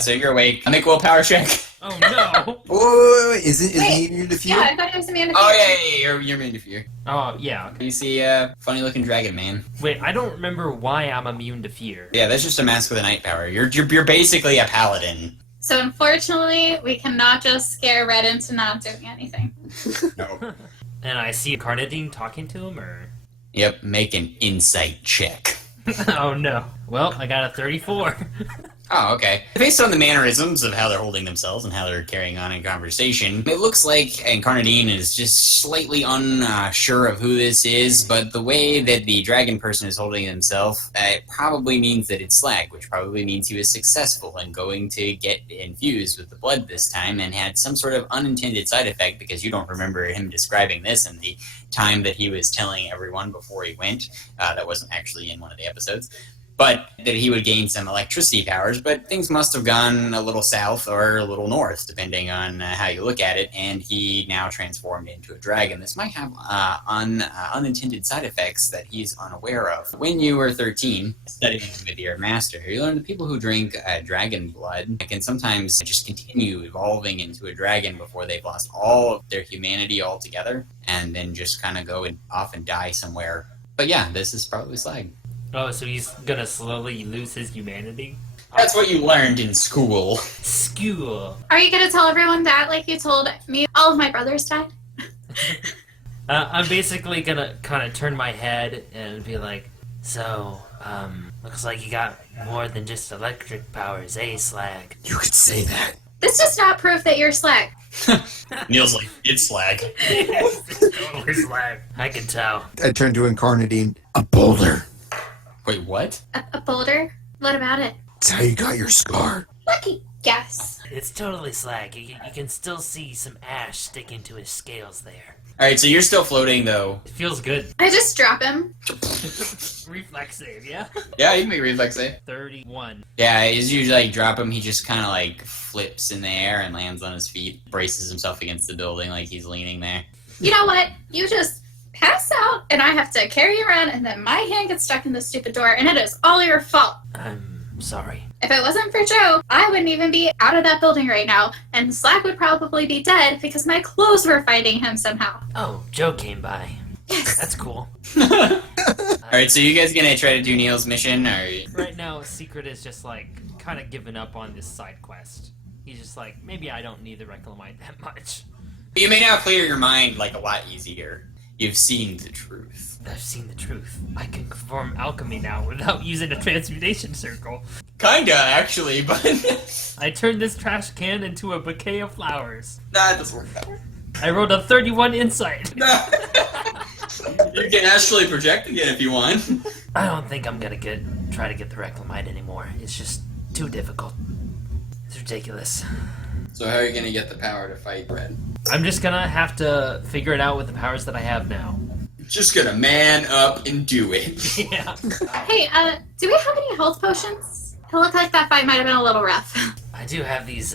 So you're awake. Make a willpower check. Oh, no. Wait, isn't he immune to fear? Yeah, I thought it was immune to fear. Oh yeah, you're immune to fear. Oh, yeah. You see a funny looking dragon man. Wait, I don't remember why I'm immune to fear. Yeah, that's just a mask with a night power. You're basically a paladin. So unfortunately, we cannot just scare Red into not doing anything. No. And I see Carnadine talking to him, or? Yep, make an insight check. Oh, no. Well, I got a 34. Oh, okay. Based on the mannerisms of how they're holding themselves and how they're carrying on in conversation, it looks like Incarnadine is just slightly unsure of who this is, but the way that the dragon person is holding himself, it probably means that it's Slag, which probably means he was successful in going to get infused with the blood this time and had some sort of unintended side effect, because you don't remember him describing this in the time that he was telling everyone before he went. That wasn't actually in one of the episodes. But that he would gain some electricity powers, but things must have gone a little south or a little north, depending on how you look at it, and he now transformed into a dragon. This might have unintended side effects that he's unaware of. When you were 13, studying with your master, you learned that people who drink dragon blood can sometimes just continue evolving into a dragon before they've lost all of their humanity altogether, and then just kind of go off and die somewhere. But yeah, this is probably Slag. Oh, so he's gonna slowly lose his humanity? That's what you learned in school. School. Are you gonna tell everyone that, like you told me all of my brothers died? I'm basically gonna kind of turn my head and be like, so, looks like you got more than just electric powers, eh, Slag? You could say that. This does not prove that you're Slag. Neil's like, it's Slag. It's totally Slag. I can tell. I turned to Incarnadine. A boulder. Wait, what? A boulder? What about it? It's how you got your scar. Lucky guess. It's totally Slag. You can still see some ash sticking to his scales there. Alright, so you're still floating, though. It feels good. I just drop him. Reflex save, yeah? Yeah, you can make a reflex save. 31. Yeah, as you like drop him, he just kind of like flips in the air and lands on his feet, braces himself against the building like he's leaning there. You know what? You just pass out, and I have to carry you around, and then my hand gets stuck in the stupid door, and it is all your fault. I'm sorry. If it wasn't for Joe, I wouldn't even be out of that building right now, and Slack would probably be dead because my clothes were fighting him somehow. Oh, Joe came by. Yes. That's cool. Alright, so you guys gonna try to do Neil's mission, or? Right now, Secret is just like kind of giving up on this side quest. He's just like, maybe I don't need the reclimite that much. You may now clear your mind like a lot easier. You've seen the truth. I've seen the truth. I can perform alchemy now without using a transmutation circle. Kinda, actually, but... I turned this trash can into a bouquet of flowers. Nah, it doesn't work that way. I rolled a 31 insight. You can actually project again if you want. I don't think I'm gonna try to get the reclimite anymore. It's just too difficult. It's ridiculous. So how are you gonna get the power to fight Red? I'm just gonna have to figure it out with the powers that I have now. Just gonna man up and do it. Yeah. Hey, do we have any health potions? It looked like that fight might have been a little rough. I do have these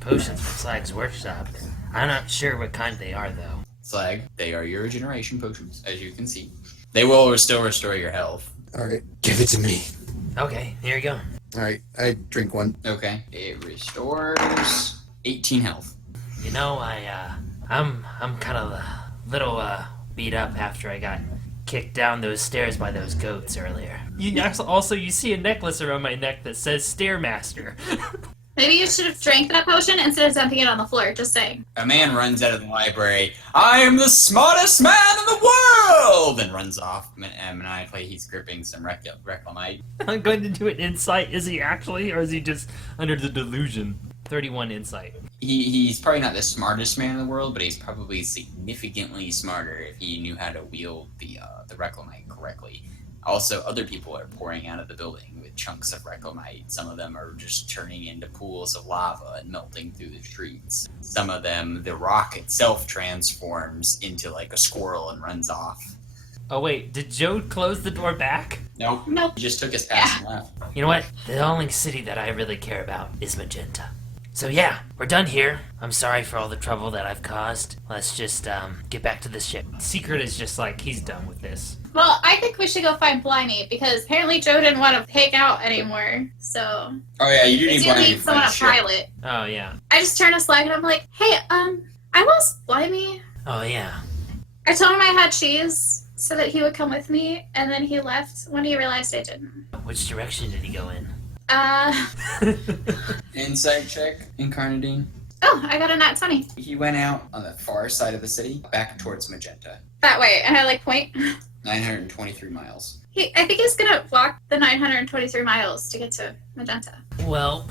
potions from Slag's workshop. I'm not sure what kind they are though. Slag, they are your regeneration potions, as you can see. They will still restore your health. All right, give it to me. Okay, here you go. All right, I drink one. Okay. It restores 18 health. You know, I'm kind of a little beat up after I got kicked down those stairs by those goats earlier. You see a necklace around my neck that says Stairmaster. Maybe you should have drank that potion instead of dumping it on the floor, just saying. A man runs out of the library. I am the smartest man in the world! And runs off. Maniacally, he's gripping some reclimite. I'm going to do an insight. Is he actually, or is he just under the delusion? 31 insight. He's probably not the smartest man in the world, but he's probably significantly smarter if he knew how to wield the reclimite correctly. Also, other people are pouring out of the building with chunks of reclimite. Some of them are just turning into pools of lava and melting through the streets. Some of them, the rock itself transforms into like a squirrel and runs off. Oh wait, did Joe close the door back? Nope. Nope. He just took his pass and left. You know what? The only city that I really care about is Magenta. So yeah, we're done here. I'm sorry for all the trouble that I've caused. Let's just get back to the ship. Secret is just like, he's done with this. Well, I think we should go find Blimey because apparently Joe didn't want to hang out anymore. So. Oh yeah, you do You need do one. need someone to pilot. Oh yeah. I just turned to Slag and I'm like, hey, I lost Blimey. Oh yeah. I told him I had cheese so that he would come with me, and then he left when he realized I didn't. Which direction did he go in? Insight check, Incarnadine. Oh, I got a nat 20. He went out on the far side of the city, back towards Magenta. That way, and I like point. 923 miles. I think he's gonna walk the 923 miles to get to Magenta. Well,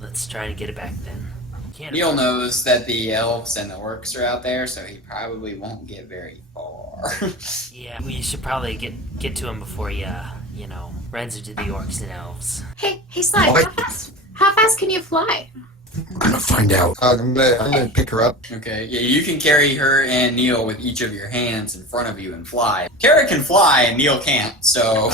let's try to get it back then. Can't Neil knows that the elves and the orcs are out there, so he probably won't get very far. Yeah, we should probably get to him before he, runs into the orcs and elves. Hey, Slag, What? how fast can you fly? I'm gonna find out. I'm gonna pick her up. Okay, yeah, you can carry her and Neil with each of your hands in front of you and fly. Tara can fly and Neil can't, so...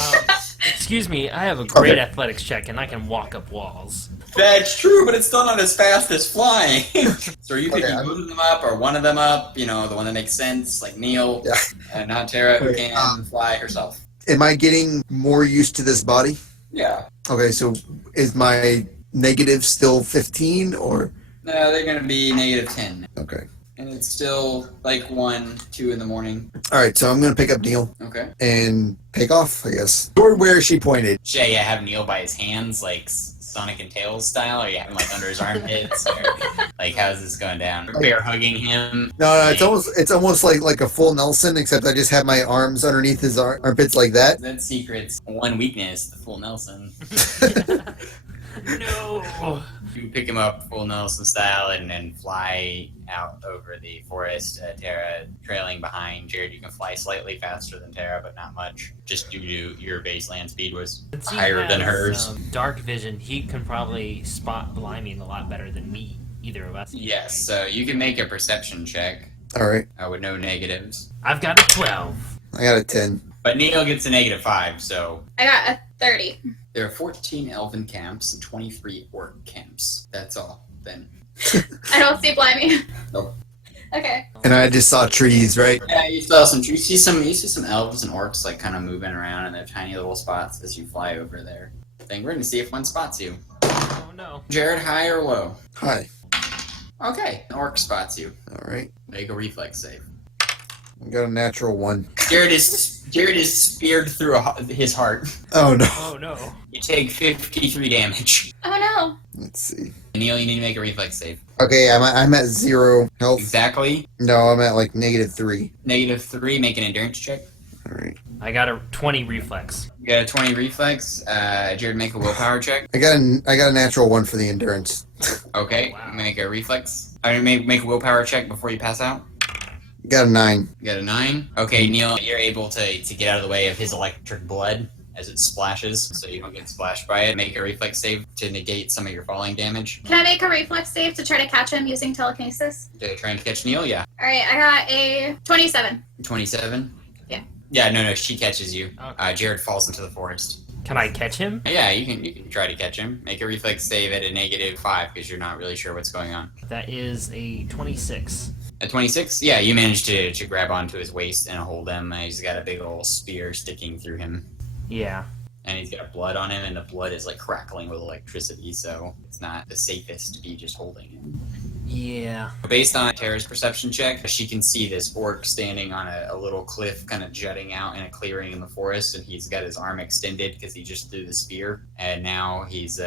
Excuse me, I have a great Okay. athletics check and I can walk up walls. That's true, but it's still not as fast as flying. So are you picking Okay, both of them up or one of them up? The one that makes sense, like Neil, Yeah. and not Tara, who Okay, can fly herself. Am I getting more used to this body? Yeah. Okay, so is my negative still 15 or? No, they're going to be -10. Okay. And it's still like 1, 2 in the morning. All right, so I'm gonna pick up Neil Okay. and take off, I guess. Toward where she pointed. Should I have Neil by his hands, like Sonic and Tails style, or you have him like under his armpits, or like how's this going down? Bear hugging him. No, it's almost like a full Nelson, except I just have my arms underneath his armpits like that. That secret's one weakness, the full Nelson. No! You pick him up full Nelson style and then fly out over the forest. Tara trailing behind. Jared, you can fly slightly faster than Tara, but not much, just due to your base land speed was Since he higher than has, hers. Dark vision, he can probably spot Blimey a lot better than me, either of us. Yes, so you can make a perception check All right, with no negatives. I've got a 12. I got a 10. But Neil gets a -5, so I got a 30. there are 14 elven camps and 23 orc camps. That's all, then. I don't see Blimey. Nope. Okay. And I just saw trees, right? Yeah, you saw some. You see some elves and orcs like kind of moving around in their tiny little spots as you fly over there. Then we're gonna see if one spots you. Oh no. Jared, high or low? Hi. Okay, an orc spots you. All right. Make a reflex save. I got a natural 1. Jared is speared through his heart. Oh no. Oh no. You take 53 damage. Oh no. Let's see. Neil, you need to make a reflex save. Okay, I'm at 0 health. Exactly. No, I'm at like -3. -3. Make an endurance check. All right. I got a 20 reflex. You got a 20 reflex. Jared, make a willpower check. I got a natural 1 for the endurance. Okay, Wow. make a reflex. I mean, make a willpower check before you pass out. Got a 9. You got a 9. Okay, Neil, you're able to get out of the way of his electric blood as it splashes, so you don't get splashed by it. Make a reflex save to negate some of your falling damage. Can I make a reflex save to try to catch him using telekinesis? To try and catch Neil, yeah. Alright, I got a 27. 27. Yeah. Yeah, no, she catches you. Okay. Jared falls into the forest. Can I catch him? Yeah, you can try to catch him. Make a reflex save at a -5 because you're not really sure what's going on. That is a 26. At 26, yeah, you managed to grab onto his waist and hold him. He's got a big old spear sticking through him. Yeah. And he's got blood on him, and the blood is like crackling with electricity, so it's not the safest to be just holding him. Yeah. Based on Tara's perception check, she can see this orc standing on a little cliff kind of jutting out in a clearing in the forest, and he's got his arm extended because he just threw the spear, and now he's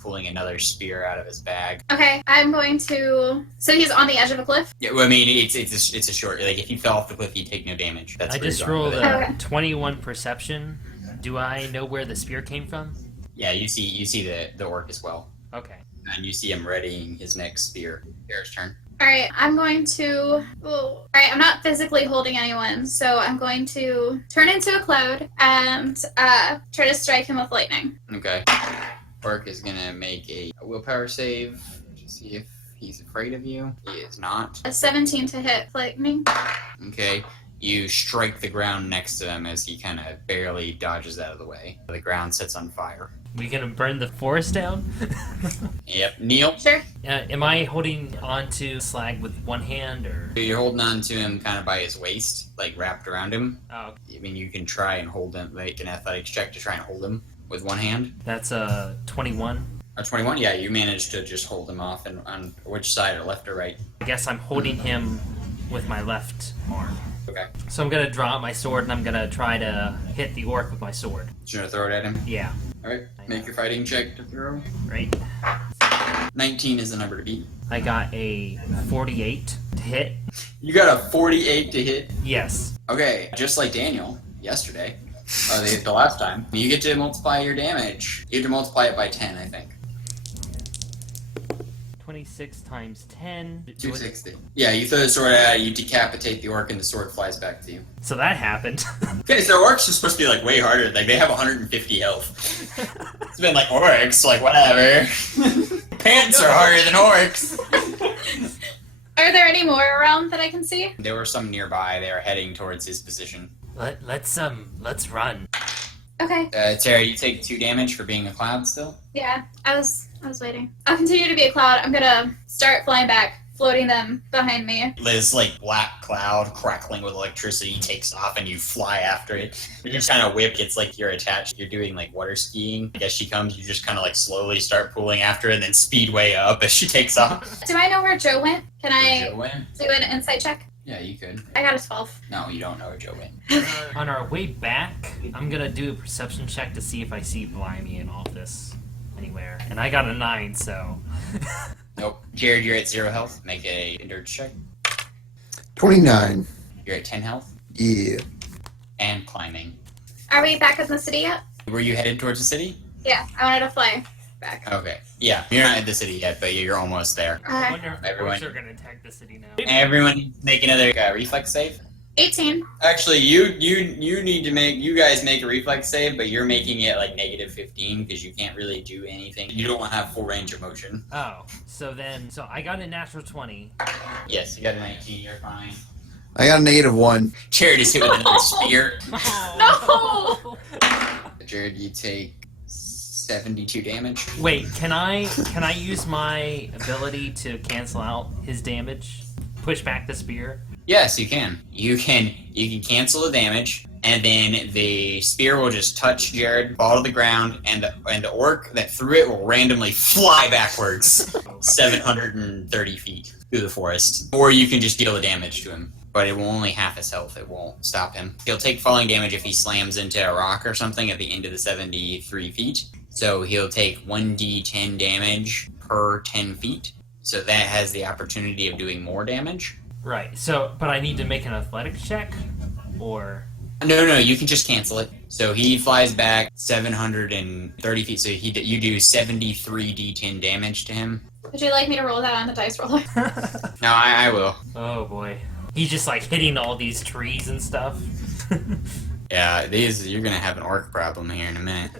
pulling another spear out of his bag. Okay, I'm going to... So he's on the edge of a cliff? Yeah, well, I mean, it's a short, like if you fell off the cliff, you take no damage. That's I where he's just going rolled with it. a Okay. 21 perception. Do I know where the spear came from? Yeah, you see the orc as well. Okay. And you see him readying his next spear. Tara's turn. Alright, I'm going to... Alright, I'm not physically holding anyone, so I'm going to turn into a cloud and try to strike him with lightning. Okay. Orc is gonna make a willpower save to see if he's afraid of you. He is not. A 17 to hit lightning. Okay. You strike the ground next to him as he kind of barely dodges out of the way. The ground sets on fire. We gonna burn the forest down? Yep. Neil? Sure. Am I holding on to Slag with one hand, or? You're holding on to him kind of by his waist, like wrapped around him. Oh, I mean, you can try and hold him, make an athletics check to try and hold him with one hand. that's a 21. A 21? Yeah, you managed to just hold him off. And on which side, or left or right? I guess I'm holding him with my left arm. Okay. So I'm gonna draw out my sword and I'm gonna try to hit the orc with my sword. You're gonna throw it at him? Yeah, Alright, make your fighting check to throw. right? 19 is the number to beat. I got a 48 to hit. You got a 48 to hit? Yes. Okay, just like Daniel yesterday, the last time, you get to multiply your damage. You have to multiply it by 10, I think. 26 times 10. 260. Yeah, you throw the sword at it, you decapitate the orc, and the sword flies back to you. So that happened. Okay, so orcs are supposed to be like way harder. Like they have 150 health. It's been like orcs, like whatever. Pants are harder than orcs. Are there any more around that I can see? There were some nearby. They were heading towards his position. Let's run. Okay. Terry, you take 2 damage for being a cloud still. Yeah, I was waiting. I'll continue to be a cloud. I'm gonna start flying back, floating them behind me. This like black cloud crackling with electricity takes off and you fly after it. You're just kind of whipped. It's like you're attached. You're doing like water skiing. As she comes, you just kind of like slowly start pulling after her and then speed way up as she takes off. Do I know where Joe went? Can I Joe went? do an insight check? Yeah, you could. I got a 12. No, you don't know where Joe went. On our way back, I'm gonna do a perception check to see if I see Blimey in all this anywhere. And I got a 9, so. Nope. Jared, you're at 0 health. Make a endurance check. 29. You're at 10 health. Yeah. And climbing. Are we back in the city yet? Were you headed towards the city? Yeah, I wanted to fly back. Okay. Yeah, you're not at the city yet, but you're almost there. I Okay. wonder if Everyone- orcs are gonna attack the city now. Everyone make another reflex save. 18. Actually, you need to make, you guys make a reflex save, but you're making it like negative 15 because you can't really do anything. You don't have full range of motion. Oh, so I got a natural 20. Yes, you got a 19, you're fine. I got a -1. Jared is hit with another spear. No! Jared, you take 72 damage. Wait, can I use my ability to cancel out his damage? Push back the spear? Yes, you can. You can cancel the damage, and then the spear will just touch Jared, fall to the ground, and the orc that threw it will randomly fly backwards 730 feet through the forest. Or you can just deal the damage to him, but it will only half his health. It won't stop him. He'll take falling damage if he slams into a rock or something at the end of the 73 feet. So he'll take 1d10 damage per 10 feet. So that has the opportunity of doing more damage. Right, so, but I need to make an athletics check? Or... No, you can just cancel it. So he flies back 730 feet, so you do 73 d10 damage to him. Would you like me to roll that on the dice roller? No, I will. Oh boy. He's just like hitting all these trees and stuff. Yeah, you're gonna have an orc problem here in a minute.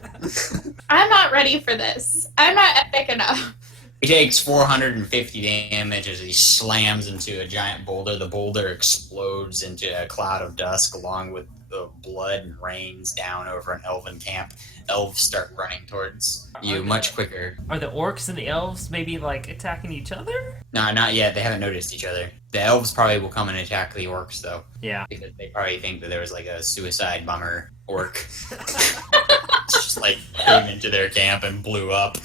I'm not ready for this. I'm not epic enough. He takes 450 damage as he slams into a giant boulder. The boulder explodes into a cloud of dust along with the blood and rains down over an elven camp. Elves start running towards you much quicker. Are the orcs and the elves maybe like attacking each other? No, not yet. They haven't noticed each other. The elves probably will come and attack the orcs, though. Yeah. Because they probably think that there was like a suicide bomber orc. Just like came into their camp and blew up.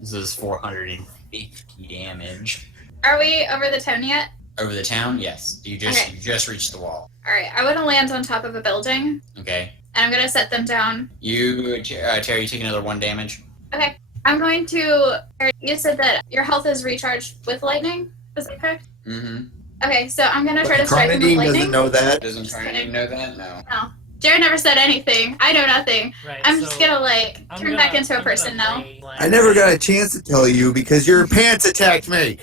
This is 450 damage. Are we over the town yet? Over the town? Yes. You just reached the wall. Alright, I want to land on top of a building, Okay. and I'm going to set them down. You, Terry, you take another 1 damage. Okay, I'm going to... You said that your health is recharged with lightning? Is that correct? Mm-hmm. Okay, so I'm going to try to strike him with Carnadine lightning. doesn't know that. Doesn't Just Carnadine kidding. know that? No. No. Jared never said anything. I know nothing. Right, I'm just gonna like turn back into a person now. I never got a chance to tell you because your pants attacked me.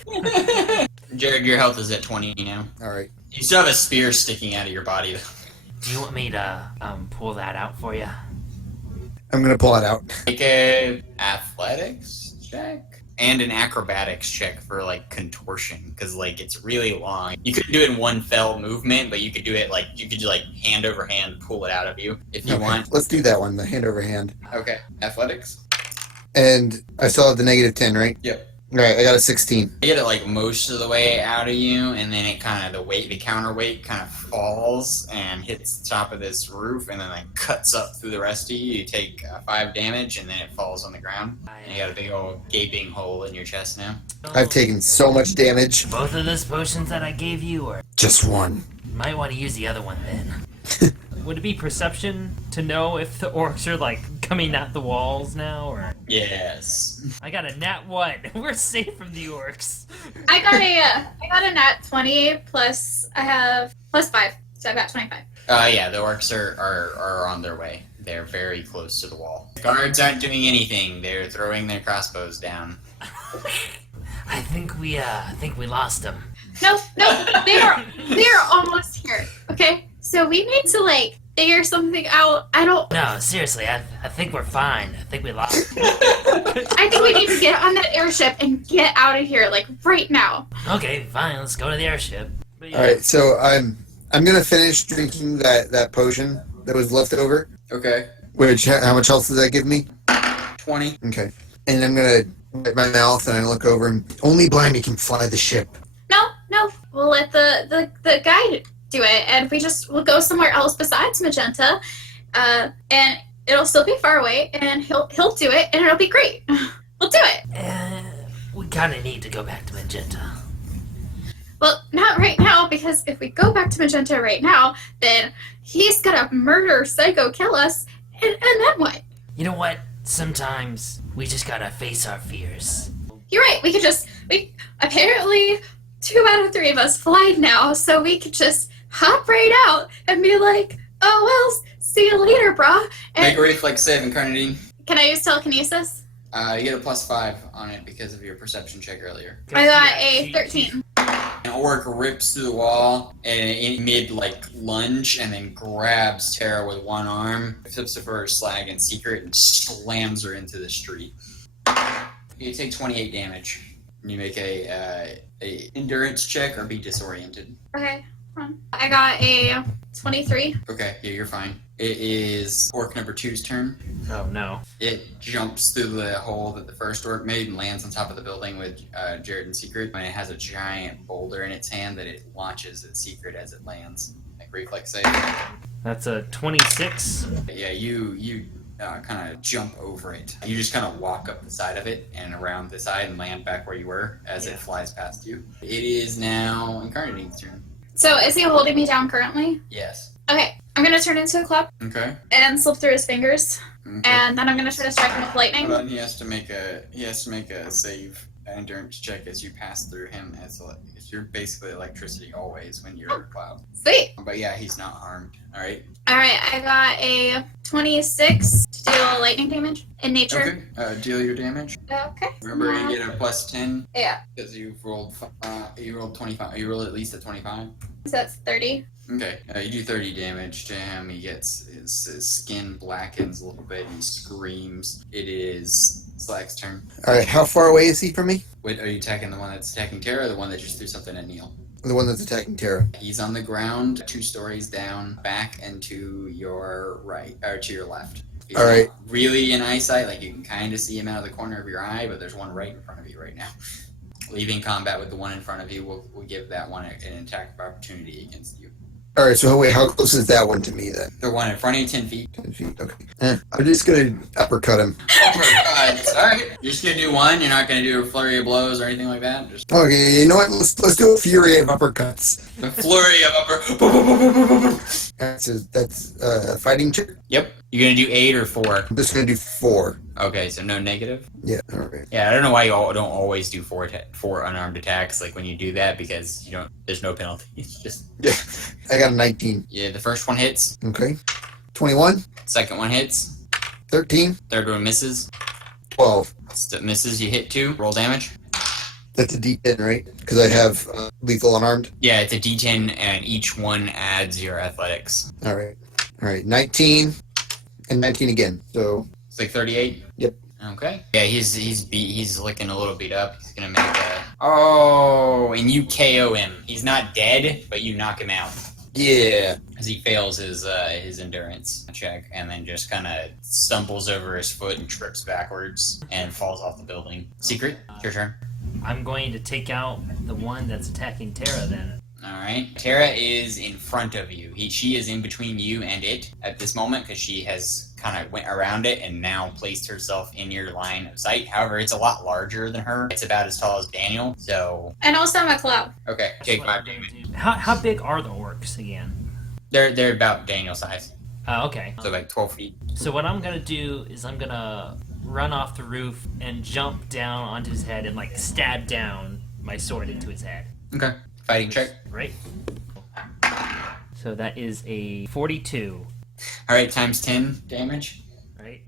Jared, your health is at 20 now. All right. You still have a spear sticking out of your body. Do you want me to pull that out for you? I'm gonna pull it out. Make a athletics check and an acrobatics check for like contortion, because like it's really long. You could do it in one fell movement, but you could do it like you could like hand over hand pull it out of you if you want. Let's do that one, the hand over hand. Okay, athletics. And I still have the -10, right? Yep. All right, I got a 16. You get it like most of the way out of you, and then it kind of the counterweight kind of falls and hits the top of this roof, and then like cuts up through the rest of you. You take 5 damage, and then it falls on the ground. And you got a big old gaping hole in your chest now. I've taken so much damage. Both of those potions that I gave you, or Just one. you might want to use the other one then. Would it be perception to know if the orcs are like coming at the walls now, or? Yes. I got a nat 1. We're safe from the orcs. I got a nat 20 plus I have plus 5, so I got 25. Yeah, the orcs are on their way. They're very close to the wall. Guards aren't doing anything. They're throwing their crossbows down. I think we lost them. No, they are almost here. Okay, so we need to like figure something out. No, seriously, I think we're fine. I think we lost. I think we need to get on that airship and get out of here like right now. Okay, fine. Let's go to the airship. But yeah. All right, so I'm gonna finish drinking that potion that was left over. Okay. Which how much health does that give me? 20. Okay, and I'm gonna wipe my mouth and I look over and only Blimey can fly the ship. No, we'll let the guy do it, and we'll go somewhere else besides Magenta, and it'll still be far away, and he'll do it, and it'll be great. We'll do it. We kind of need to go back to Magenta. Well, not right now, because if we go back to Magenta right now, then he's gonna murder, psycho, kill us, and then what? You know what? Sometimes we just gotta face our fears. You're right. We apparently 2 out of 3 of us fly now, so we could just hop right out and be like, oh well, see you later, brah. Make And a reflex save, Incarnadine. can I use telekinesis? You get a +5 on it because of your perception check earlier. I got a 13. An orc rips through the wall and in mid lunge, and then grabs Tara with one arm, flips her for her slag in secret, and slams her into the street. You take 28 damage. You make a endurance check or be disoriented. Okay. I got a 23. Okay, yeah, you're fine. It is orc number 2's turn. Oh no. It jumps through the hole that the first orc made and lands on top of the building with Jared in secret. And it has a giant boulder in its hand that it launches at secret as it lands. Like reflex save. That's a 26. Yeah, you kind of jump over it. You just kind of walk up the side of it and around the side and land back where you were as it flies past you. It is now Incarnadine's turn. So is he holding me down currently? Yes. Okay. I'm gonna turn into a club Okay. and slip through his fingers, Okay. and then I'm gonna try to strike him with lightning. Hold on, he has to make a save endurance check as you pass through him as you're basically electricity always when you're a cloud. Sweet. But yeah, he's not harmed. All right. All right. I got a 26 to deal lightning damage in nature. Okay. Deal your damage. Okay. Remember, you get a +10 Yeah. because you rolled 25. You rolled at least a 25. So that's 30. Okay. You do 30 damage to him. He gets his skin blackens a little bit. He screams. It is Slack's turn. All right, how far away is he from me? Wait, are you attacking the one that's attacking Tara or the one that just threw something at Neil? The one that's attacking Tara. He's on the ground, 2 stories down, back and to your right, or to your left. He's All right. not really in eyesight, like you can kind of see him out of the corner of your eye, but there's one right in front of you right now. Leaving combat with the one in front of you will give that one an attack of opportunity against you. All right, so wait, how close is that one to me then? The one in front of you, 10 feet. 10 feet, okay. I'm just gonna uppercut him. All right. You're just going to do one? You're not going to do a flurry of blows or anything like that? Just Okay, you know what? Let's do a fury of uppercuts. a flurry of upper... That's fighting check. Yep. You're going to do 8 or 4? I'm just gonna do 4. Okay, so no negative? Yeah, all right. Yeah, I don't know why you don't always do 4 unarmed attacks, like when you do that, because there's no penalty. It's just... Yeah, I got a 19. Yeah, the first one hits. Okay. 21, Second one hits. 13, Third one misses. 12. So misses, you hit 2. Roll damage. That's a D10, right? Because I have lethal unarmed. Yeah, it's a D10, and each one adds your athletics. All right. 19 and 19 again. So It's like 38. Yep. Okay. Yeah, he's looking a little beat up. He's gonna make a. Oh, and you KO him. He's not dead, but you knock him out yeah. as he fails his endurance check, and then just kind of stumbles over his foot and trips backwards and falls off the building. Secret, it's your turn. I'm going to take out the one that's attacking Tara then. All right. Tara is in front of you. She is in between you and it at this moment because she has kind of went around it and now placed herself in your line of sight. However, it's a lot larger than her. It's about as tall as Daniel. So. And also I'm a cloud. Okay. Take That's what 5 I'm gonna damage. do. How big are the orcs again? They're about Daniel size. Okay. So like 12 feet. So what I'm gonna do is I'm gonna run off the roof and jump down onto his head and like stab down my sword into his head. Okay. Fighting check. Right. So that is a 42. All right. Times 10 damage. Right.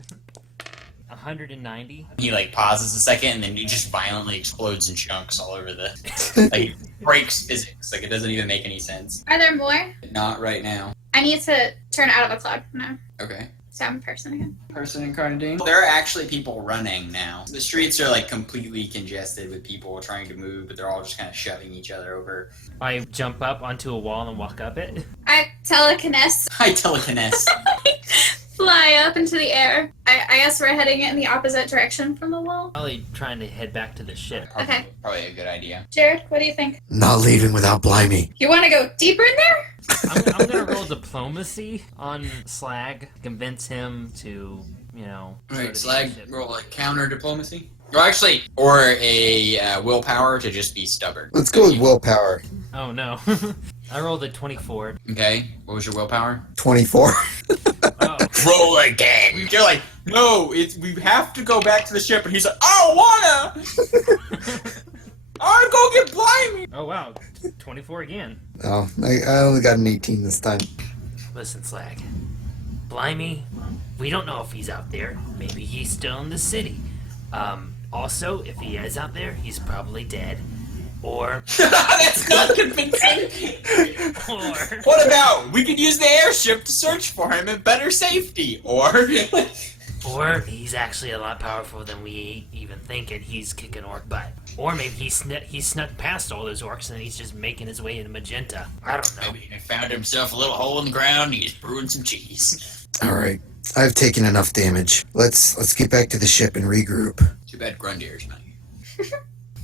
190. He like pauses a second and then he just violently explodes in chunks all over the. Like breaks physics. Like it doesn't even make any sense. Are there more? Not right now. I need to turn out of a cloud now. Okay. So I'm a person again. Person incarnating. There are actually people running now. The streets are like completely congested with people trying to move, but they're all just kind of shoving each other over. I jump up onto a wall and walk up it. I telekinesis. Hi, telekinesis. Fly up into the air. I guess we're heading in the opposite direction from the wall. Probably trying to head back to the ship. Okay. Probably a good idea. Jared, what do you think? Not leaving without Blimey. You want to go deeper in there? I'm gonna roll diplomacy on Slag, convince him to, you know. go to Alright, the Slag, ship. roll like counter diplomacy. Or actually, or a willpower to just be stubborn. Let's go with willpower. Oh no. I rolled a 24. Okay, what was your willpower? 24. Oh. Roll again. You're like, no, we have to go back to the ship, and he's like, I don't wanna. I go get Blimey. Oh wow. 24 again. Oh, I only got an 18 this time. Listen, Slag. Blimey, we don't know if he's out there. Maybe he's still in the city. Also, if he is out there, he's probably dead. Or, That's not convincing. or, What about we could use the airship to search for him in better safety? Or or he's actually a lot powerful than we even think, and he's kicking orc butt. Or maybe he snuck past all those orcs and he's just making his way into Magenta. I don't know. maybe he found himself a little hole in the ground. He's brewing some cheese. All right. I've taken enough damage. Let's get back to the ship and regroup. Too bad Grundier's not here.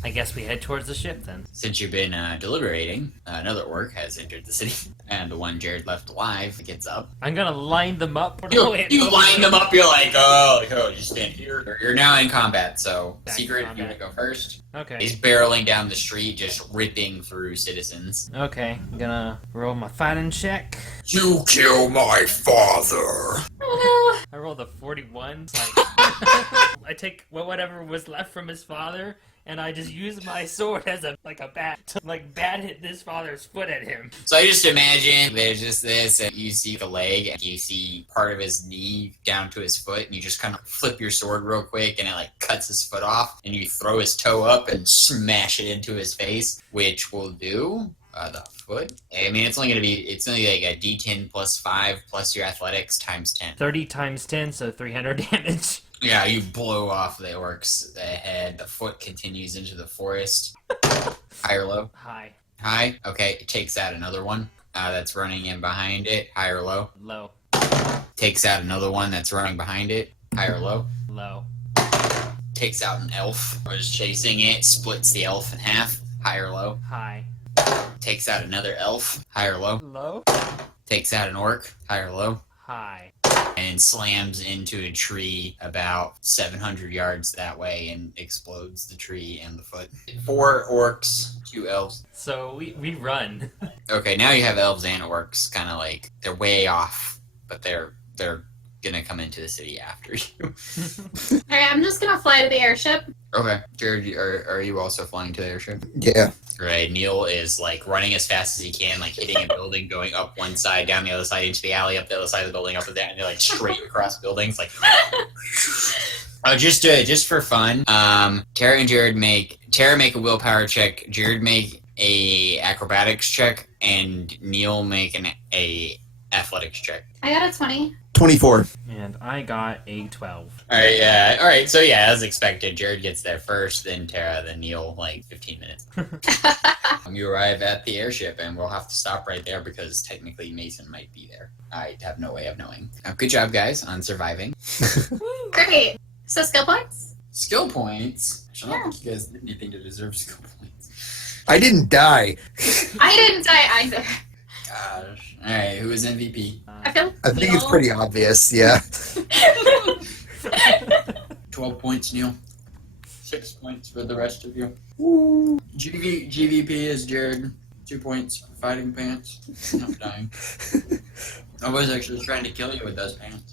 I guess we head towards the ship then. Since you've been deliberating, another orc has entered the city, and the one Jared left alive gets up. I'm gonna line them up. You line them up. You're like, oh, you stand here. You're now in combat. So, Back Secret, in you want to combat. go first? Okay. He's barreling down the street, just ripping through citizens. Okay. I'm gonna roll my fighting check. You kill my father. Oh I rolled a 41. It's like I take whatever was left from his father, and I just use my sword as a bat to bat hit his father's foot at him. So I just imagine there's just this, and you see the leg, and you see part of his knee down to his foot, and you just kind of flip your sword real quick, and it like cuts his foot off, and you throw his toe up and smash it into his face, which will do the foot. I mean, it's only like a D10 plus 5 plus your athletics times 10. 30 times 10, so 300 damage. Yeah, you blow off the orc's head. The foot continues into the forest. High or low? High. High. Okay, it takes out another one that's running in behind it. High or low? Low. Takes out another one that's running behind it. High or low? Low. Takes out an elf. Was chasing it. Splits the elf in half. High or low? High. Takes out another elf. High or low? Low. Takes out an orc. High or low? High. And slams into a tree about 700 yards that way and explodes the tree and the foot. 4 orcs, 2 elves. So we run. Okay, now you have elves and orcs, kind of like they're way off, but they're gonna come into the city after you. Alright, I'm just gonna fly to the airship. Okay. Jared, are you also flying to the airship? Yeah. Right. Neil is like running as fast as he can, like hitting a building, going up one side, down the other side, into the alley, up the other side of the building, up and down, and they're like straight across buildings, like. Just for fun. Tara and Jared make a willpower check. Jared make a acrobatics check, and Neil make a athletics check. I got a 20. 24. And I got a 12. All right, yeah. All right, so yeah, as expected, Jared gets there first, then Tara, then Neil, like 15 minutes. You arrive at the airship, and we'll have to stop right there because technically Mason might be there. I have no way of knowing. Good job, guys, on surviving. Great. So skill points? Skill points? I don't think you guys did anything to deserve skill points. I didn't die. I didn't die either. Gosh. All right, who is MVP? I feel. I think it's pretty obvious, yeah. 12 points, Neil. 6 points for the rest of you. Woo. GVP is Jared. 2 points for fighting pants. Not dying. I was actually trying to kill you with those pants.